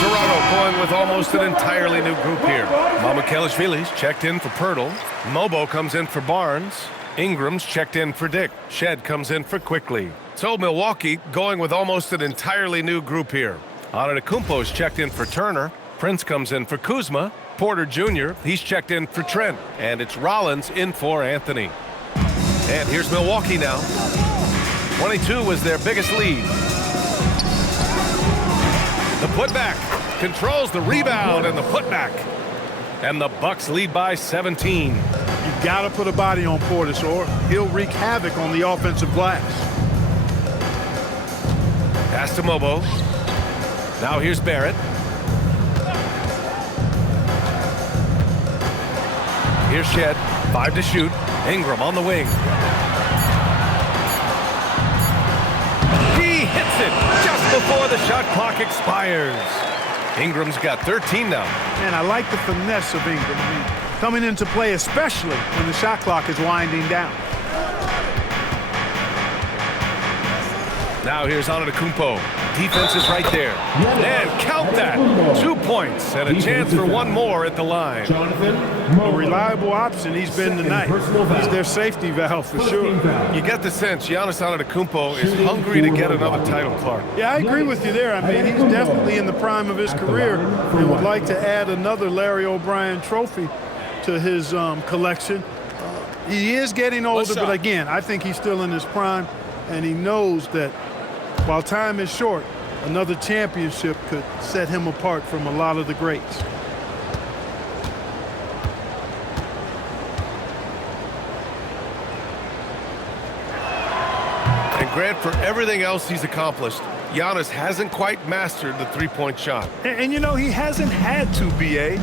Toronto going with almost an entirely new group here. Mamukelashvili's checked in for Pirtle. Mobo comes in for Barnes. Ingram's checked in for Dick. Shed comes in for Quickly. So Milwaukee going with almost an entirely new group here. Antetokounmpo's checked in for Turner. Prince comes in for Kuzma. Porter Jr., he's checked in for Trent. And it's Rollins in for Anthony. And here's Milwaukee now. 22 was their biggest lead. The putback controls the rebound and the putback. And the Bucks lead by 17. You've got to put a body on Portis or he'll wreak havoc on the offensive glass. Pass to Mobo. Now here's Barrett. Here's Shed. 5 to shoot. Ingram on the wing. He hits it just before the shot clock expires. Ingram's got 13 now. And I like the finesse of Ingram. I mean, coming into play, especially when the shot clock is winding down. Now here's Antetokounmpo. Defense is right there. And count that. 2 points and a chance for one more at the line. A reliable option he's been tonight. He's their safety valve for sure. You get the sense Giannis Antetokounmpo is hungry to get another title, Clark. Yeah, I agree with you there. I mean, he's definitely in the prime of his career and would like to add another Larry O'Brien trophy to his collection. He is getting older, but again, I think he's still in his prime, and he knows that while time is short, another championship could set him apart from a lot of the greats. And Grant, for everything else he's accomplished, Giannis hasn't quite mastered the three-point shot. And you know, he hasn't had to, B.A.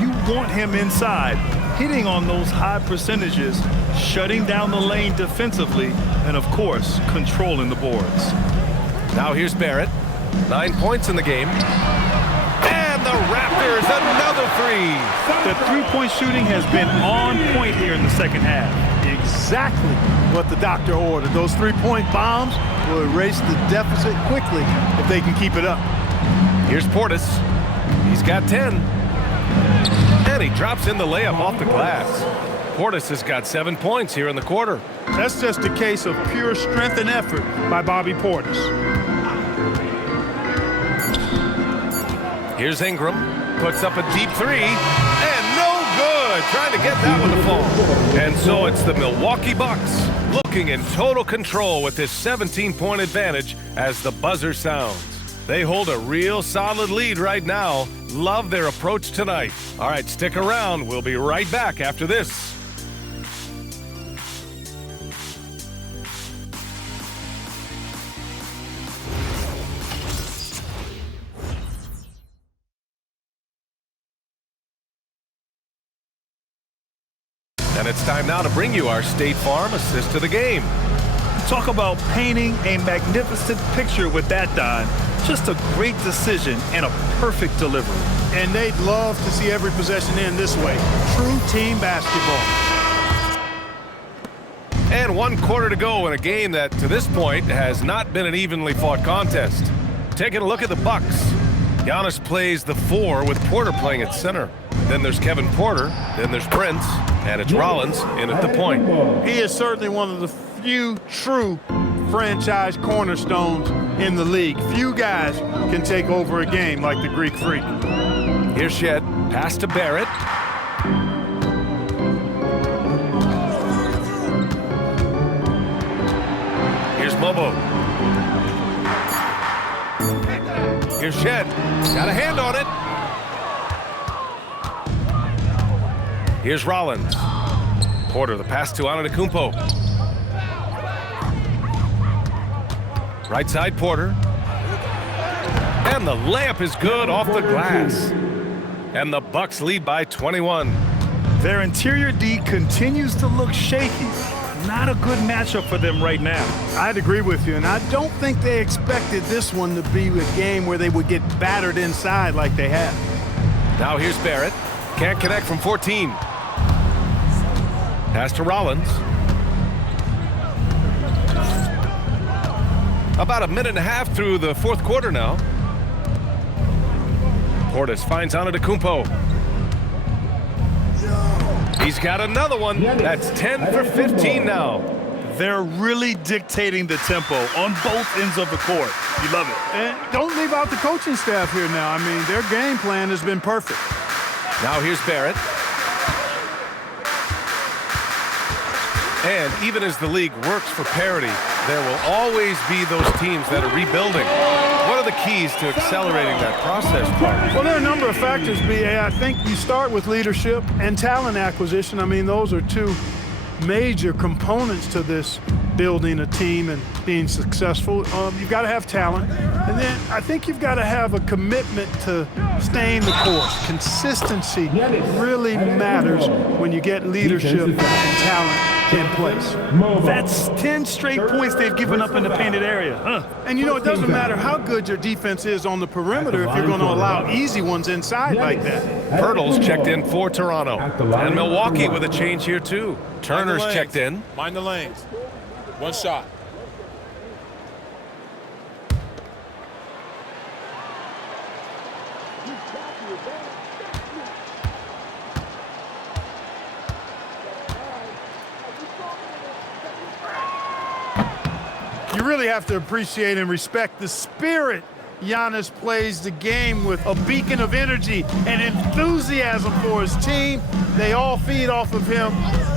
You want him inside, hitting on those high percentages, shutting down the lane defensively, and of course, controlling the boards. Now here's Barrett. 9 points in the game. And the Raptors, another three. The three-point shooting has been on point here in the second half. Exactly what the doctor ordered. Those three-point bombs will erase the deficit quickly if they can keep it up. Here's Portis. He's got 10. And he drops in the layup off the glass. Portis has got 7 points here in the quarter. That's just a case of pure strength and effort by Bobby Portis. Here's Ingram, puts up a deep three, and no good, trying to get that one to fall. And so it's the Milwaukee Bucks looking in total control with this 17-point advantage as the buzzer sounds. They hold a real solid lead right now. Love their approach tonight. All right, stick around. We'll be right back after this. And it's time now to bring you our State Farm assist to the game. Talk about painting a magnificent picture with that, Don. Just a great decision and a perfect delivery. And they'd love to see every possession end this way. True team basketball. And 1 quarter to go in a game that, to this point, has not been an evenly fought contest. Taking a look at the Bucks. Giannis plays the 4 with Porter playing at center. Then there's Kevin Porter, then there's Prince, and it's Rollins in at the point. He is certainly one of the few true franchise cornerstones in the league. Few guys can take over a game like the Greek Freak. Here's Shed, pass to Barrett. Here's Mobo. Here's Shed, got a hand on it. Here's Rollins. Porter, the pass to Antetokounmpo. Right side, Porter. And the layup is good off the glass. And the Bucks lead by 21. Their interior D continues to look shaky. Not a good matchup for them right now. I'd agree with you, and I don't think they expected this one to be a game where they would get battered inside like they have. Now here's Barrett. Can't connect from 14. Pass to Rollins. About a minute and a half through the 4th quarter now. Portis finds Antetokounmpo. He's got another one. That's 10 for 15 now. They're really dictating the tempo on both ends of the court. You love it. And don't leave out the coaching staff here now. I mean, their game plan has been perfect. Now here's Barrett. And even as the league works for parity, there will always be those teams that are rebuilding. What are the keys to accelerating that process, Clark? Well, there are a number of factors, B.A. I think you start with leadership and talent acquisition. I mean, those are 2 major components to this building a team and being successful. You've got to have talent. And then I think you've got to have a commitment to staying the course. Consistency really matters when you get leadership and talent in place. That's 10 straight points they've given up in the painted area. And you know, it doesn't matter how good your defense is on the perimeter if you're going to allow easy ones inside like that. Pirtle's checked in for Toronto. And Milwaukee with a change here too. Turner's checked in. Mind the lanes. 1 shot. You really have to appreciate and respect the spirit Giannis plays the game with, a beacon of energy and enthusiasm for his team. They all feed off of him,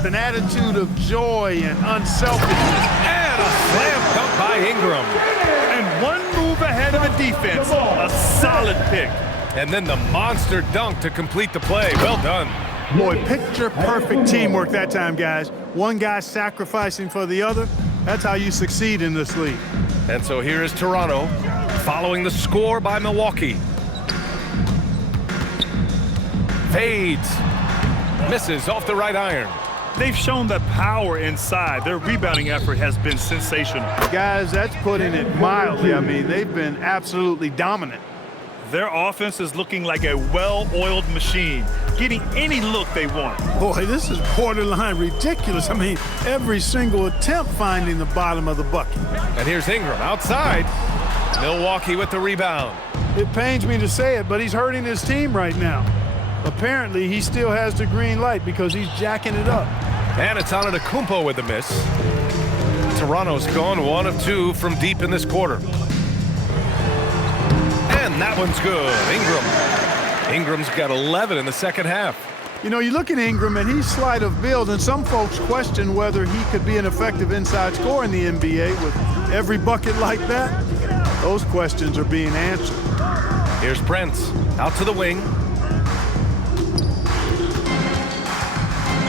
an attitude of joy and unselfishness. And a slam dunk by Ingram. And 1 move ahead of the defense. A solid pick. And then the monster dunk to complete the play. Well done. Boy, picture-perfect teamwork that time, guys. One guy sacrificing for the other. That's how you succeed in this league. And so here is Toronto, following the score by Milwaukee. Fades. Misses off the right iron. They've shown the power inside. Their rebounding effort has been sensational. Guys, that's putting it mildly. I mean, they've been absolutely dominant. Their offense is looking like a well-oiled machine, getting any look they want. Boy, this is borderline ridiculous. I mean, every single attempt finding the bottom of the bucket. And here's Ingram outside. Milwaukee with the rebound. It pains me to say it, but he's hurting his team right now. Apparently, he still has the green light because he's jacking it up. And it's Antetokounmpo with the miss. Toronto's gone 1 of 2 from deep in this quarter. And that one's good. Ingram's got 11 in the second half. You know, you look at Ingram, and he's slight of build, and some folks question whether he could be an effective inside scorer in the NBA with every bucket like that. Those questions are being answered. Here's Prince out to the wing.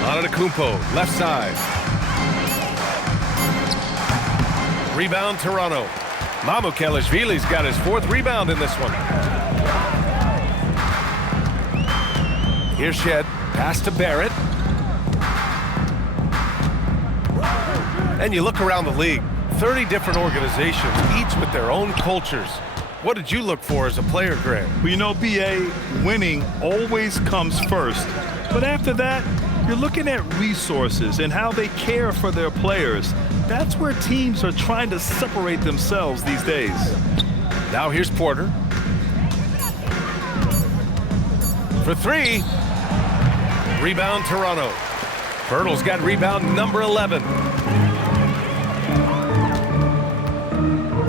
Antetokounmpo, left side. Rebound, Toronto. Mamukelashvili's got his 4th rebound in this one. Here's Shed, pass to Barrett. And you look around the league, 30 different organizations, each with their own cultures. What did you look for as a player, Greg? Well, you know, B.A., winning always comes first. But after that, You're looking at resources and how they care for their players. That's where teams are trying to separate themselves these days. Now here's Porter. For three. Rebound Toronto. Pirtle's got rebound number 11.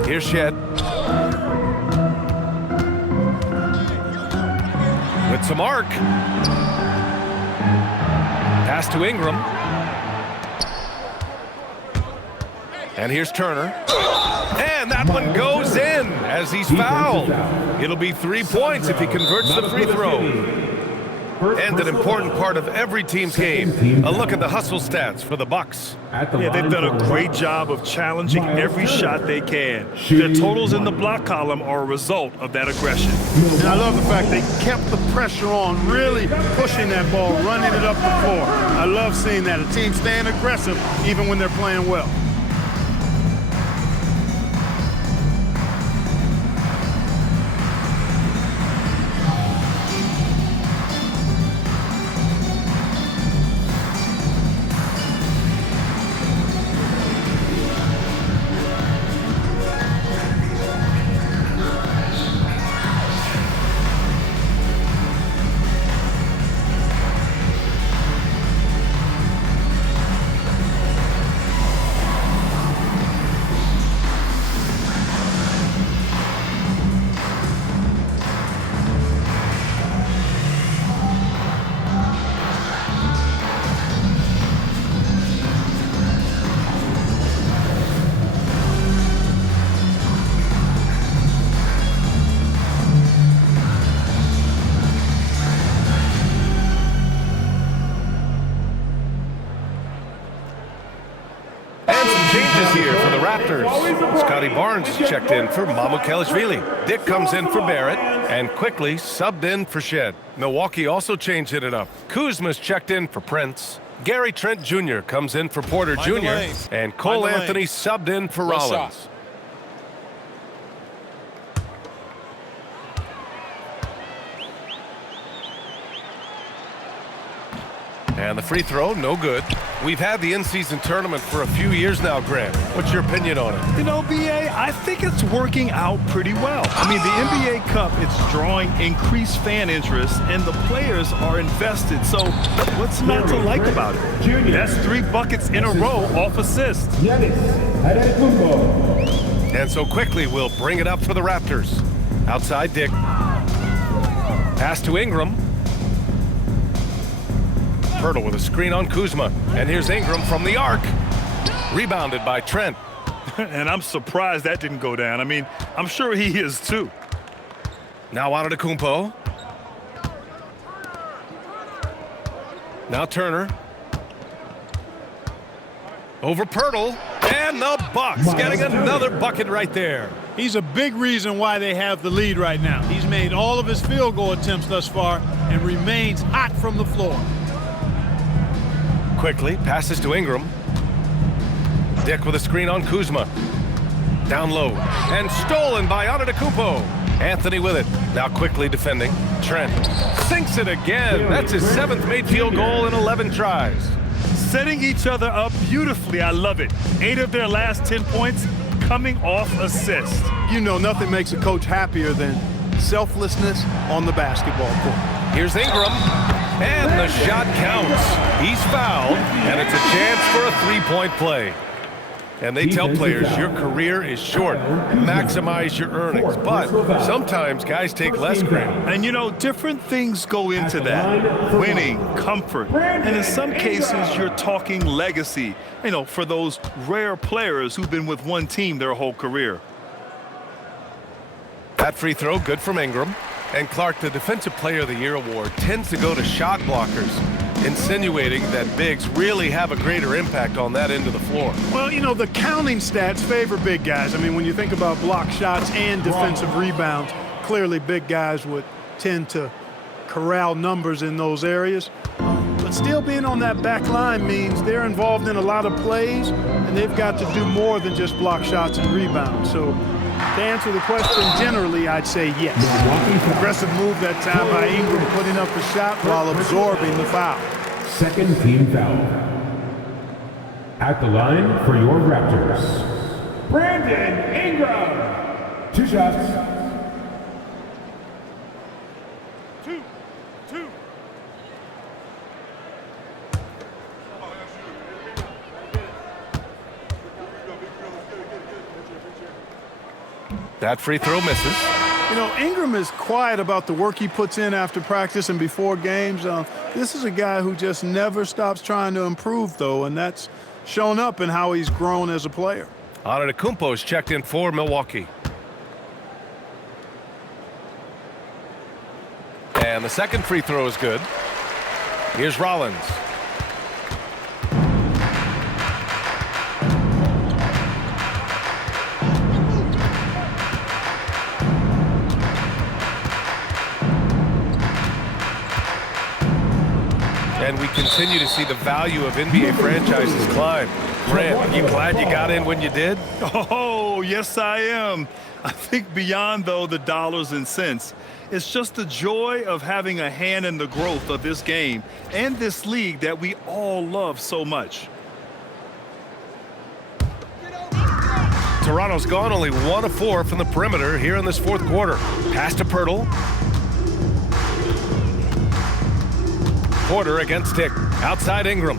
Here's Shed. With some arc. Pass to Ingram. And here's Turner. And that one goes in as he's fouled. It'll be 3 points if he converts the free throw. And an important part of every team's game. A look at the hustle stats for the Bucks. Yeah, they've done a great job of challenging every shot they can. Their totals in the block column are a result of that aggression. And I love the fact they kept the pressure on, really pushing that ball, running it up the floor. I love seeing that. A team staying aggressive even when they're playing well. Changes here for the Raptors. Scotty Barnes checked in for Mamukelashvili. Dick comes in for Barrett and quickly subbed in for Shed. Milwaukee also changed it up. Kuzma's checked in for Prince. Gary Trent Jr. comes in for Porter Jr. And Cole Anthony subbed in for Rollins. And the free throw, no good. We've had the in-season tournament for a few years now, Grant. What's your opinion on it? You know, B.A., I think it's working out pretty well. I mean, the NBA Cup, it's drawing increased fan interest, and the players are invested. So what's not to like about it? That's 3 buckets in a row off assists. And so quickly, we'll bring it up for the Raptors. Outside Dick. Pass to Ingram. Pirtle with a screen on Kuzma. And here's Ingram from the arc. Rebounded by Trent. And I'm surprised that didn't go down. I mean, I'm sure he is too. Now Antetokounmpo. Now Turner. Over Pirtle. And the Bucks getting another bucket right there. He's a big reason why they have the lead right now. He's made all of his field goal attempts thus far and remains hot from the floor. Quickly passes to Ingram. Dick with a screen on Kuzma. Down low and stolen by Antetokounmpo. Anthony with it. Now quickly defending. Trent sinks it again. That's his 7th made field goal in 11 tries. Setting each other up beautifully. I love it. 8 of their last 10 points coming off assists. You know, nothing makes a coach happier than selflessness on the basketball court. Here's Ingram. And the shot counts. He's fouled, and it's a chance for a 3-point play. And they tell players your career is short. Maximize your earnings. But sometimes guys take less, Grant. And you know, different things go into that. Winning, comfort, and in some cases you're talking legacy, you know, for those rare players who've been with one team their whole career. That free throw good from Ingram. And Clark, the Defensive Player of the Year award tends to go to shot blockers, insinuating that bigs really have a greater impact on that end of the floor. Well, you know, the counting stats favor big guys. I mean, when you think about block shots and defensive rebounds, clearly big guys would tend to corral numbers in those areas. But still being on that back line means they're involved in a lot of plays, and they've got to do more than just block shots and rebounds. So to answer the question, generally, I'd say yes. Aggressive move that time by Ingram, putting up a shot while absorbing the foul. Second team foul. At the line for your Raptors, Brandon Ingram. 2 shots. Two. That free throw misses. You know, Ingram is quiet about the work he puts in after practice and before games. This is a guy who just never stops trying to improve, though, and that's shown up in how he's grown as a player. Antetokounmpo's checked in for Milwaukee. And the second free throw is good. Here's Rollins. And we continue to see the value of NBA franchises climb. Grant, are you glad you got in when you did? Oh, yes, I am. I think beyond, though, the dollars and cents, it's just the joy of having a hand in the growth of this game and this league that we all love so much. Toronto's gone only 1 of 4 from the perimeter here in this fourth quarter. Pass to Pirtle. Porter against Tick. Outside Ingram.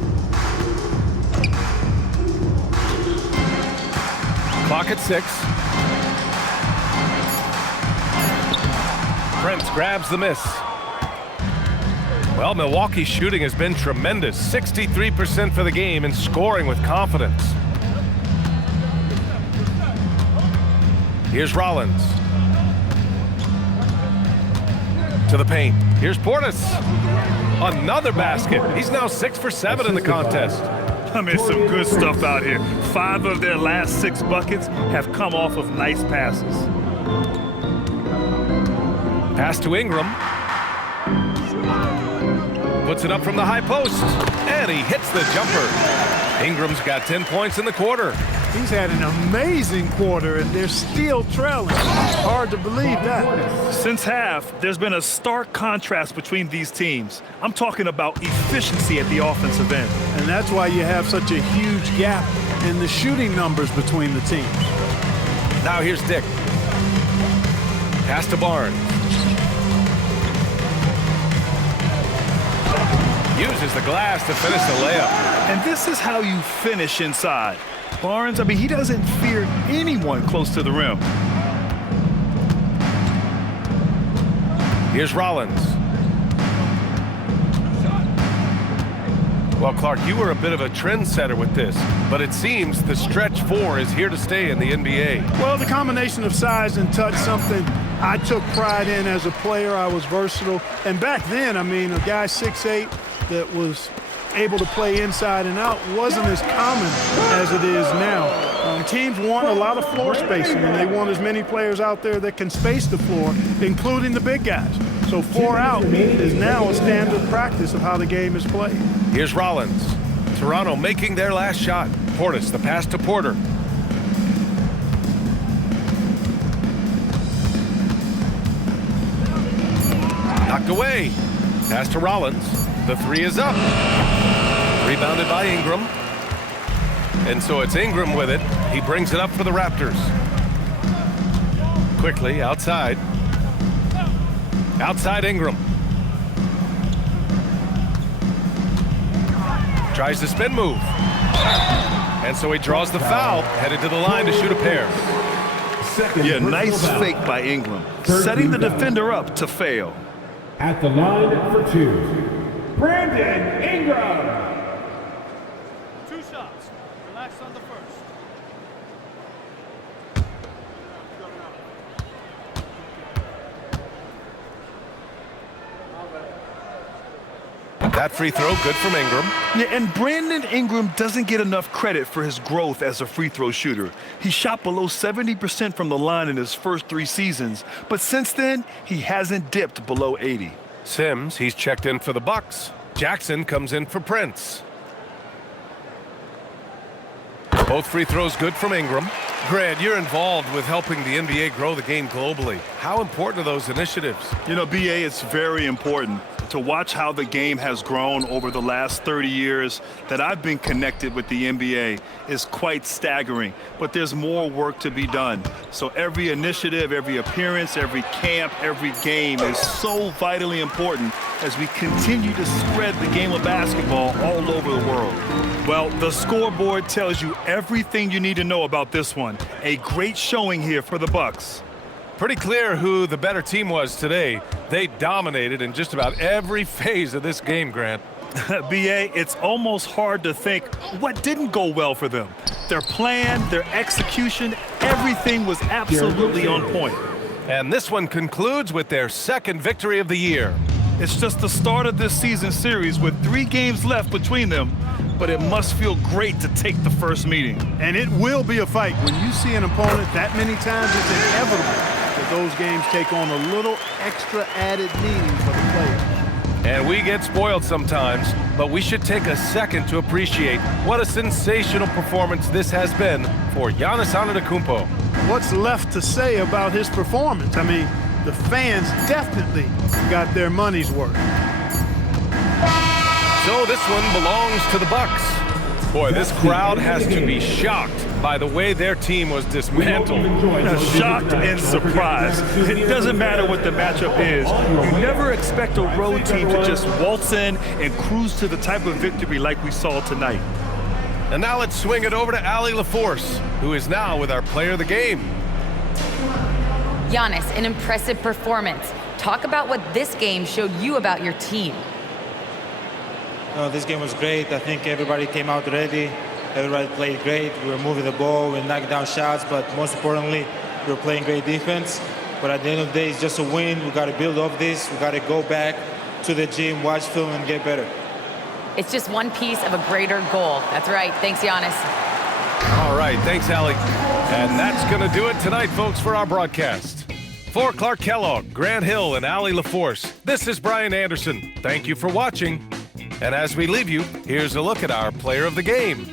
Clock at 6. Prince grabs the miss. Well, Milwaukee's shooting has been tremendous. 63% for the game and scoring with confidence. Here's Rollins. To the paint. Here's Portis. Another basket. He's now 6 for 7 in the contest. I mean, some good stuff out here. 5 of their last 6 buckets have come off of nice passes. Pass to Ingram. Puts it up from the high post. And he hits the jumper. Ingram's got 10 points in the quarter. He's had an amazing quarter, and they're still trailing. Hard to believe that. Since half, there's been a stark contrast between these teams. I'm talking about efficiency at the offensive end. And that's why you have such a huge gap in the shooting numbers between the teams. Now here's Dick. Pass to Barnes. Uses the glass to finish the layup. And this is how you finish inside. Barnes, I mean, he doesn't fear anyone close to the rim. Here's Rollins. Well, Clark, you were a bit of a trendsetter with this, but it seems the stretch 4 is here to stay in the NBA. Well, the combination of size and touch, something I took pride in as a player. I was versatile. And back then, I mean, a guy 6'8" that was able to play inside and out wasn't as common as it is now. Teams want a lot of floor spacing, and they want as many players out there that can space the floor, including the big guys. So 4 out is now a standard practice of how the game is played. Here's Rollins. Toronto making their last shot. Portis, the pass to Porter. Knocked away. Pass to Rollins. The 3 is up. Rebounded by Ingram. And so it's Ingram with it. He brings it up for the Raptors. Quickly, outside. Outside Ingram. Tries the spin move. And so he draws the foul, headed to the line to shoot a pair. Yeah, nice fake by Ingram, setting the defender up to fail. At the line for 2, Brandon Ingram. 2 shots. Relax on the first. That free throw, good from Ingram. Yeah, and Brandon Ingram doesn't get enough credit for his growth as a free throw shooter. He shot below 70% from the line in his first 3 seasons, but since then, he hasn't dipped below 80. Sims, he's checked in for the Bucks. Jackson comes in for Prince. Both free throws good from Ingram. Grant, you're involved with helping the NBA grow the game globally. How important are those initiatives? You know, BA, it's very important. to watch how the game has grown over the last 30 years that I've been connected with the NBA is quite staggering. But there's more work to be done. So every initiative, every appearance, every camp, every game is so vitally important as we continue to spread the game of basketball all over the world. Well, the scoreboard tells you everything you need to know about this one. A great showing here for the Bucks. Pretty clear who the better team was today. They dominated in just about every phase of this game, Grant. B.A., it's almost hard to think what didn't go well for them. Their plan, their execution, everything was absolutely on point. And this one concludes with their second victory of the year. It's just the start of this season series with 3 games left between them, but it must feel great to take the first meeting. And it will be a fight. When you see an opponent that many times, it's inevitable that those games take on a little extra added meaning for the players. And we get spoiled sometimes, but we should take a second to appreciate what a sensational performance this has been for Giannis Antetokounmpo. What's left to say about his performance? I mean, the fans definitely got their money's worth. So this one belongs to the Bucks. Boy, this crowd has to be shocked by the way their team was dismantled. Shocked and surprised. It doesn't matter what the matchup is. You never expect a road team to just waltz in and cruise to the type of victory like we saw tonight. And now let's swing it over to Allie LaForce, who is now with our player of the game. Giannis, an impressive performance. Talk about what this game showed you about your team. This game was great. I think everybody came out ready. Everybody played great. We were moving the ball, we knocked down shots, but most importantly, we were playing great defense. But at the end of the day, it's just a win. We got to build off this. We got to go back to the gym, watch film, and get better. It's just one piece of a greater goal. That's right. Thanks, Giannis. All right, thanks, Allie. And that's going to do it tonight, folks, for our broadcast. For Clark Kellogg, Grant Hill, and Allie LaForce, this is Brian Anderson. Thank you for watching. And as we leave you, here's a look at our player of the game,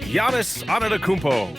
Giannis Antetokounmpo.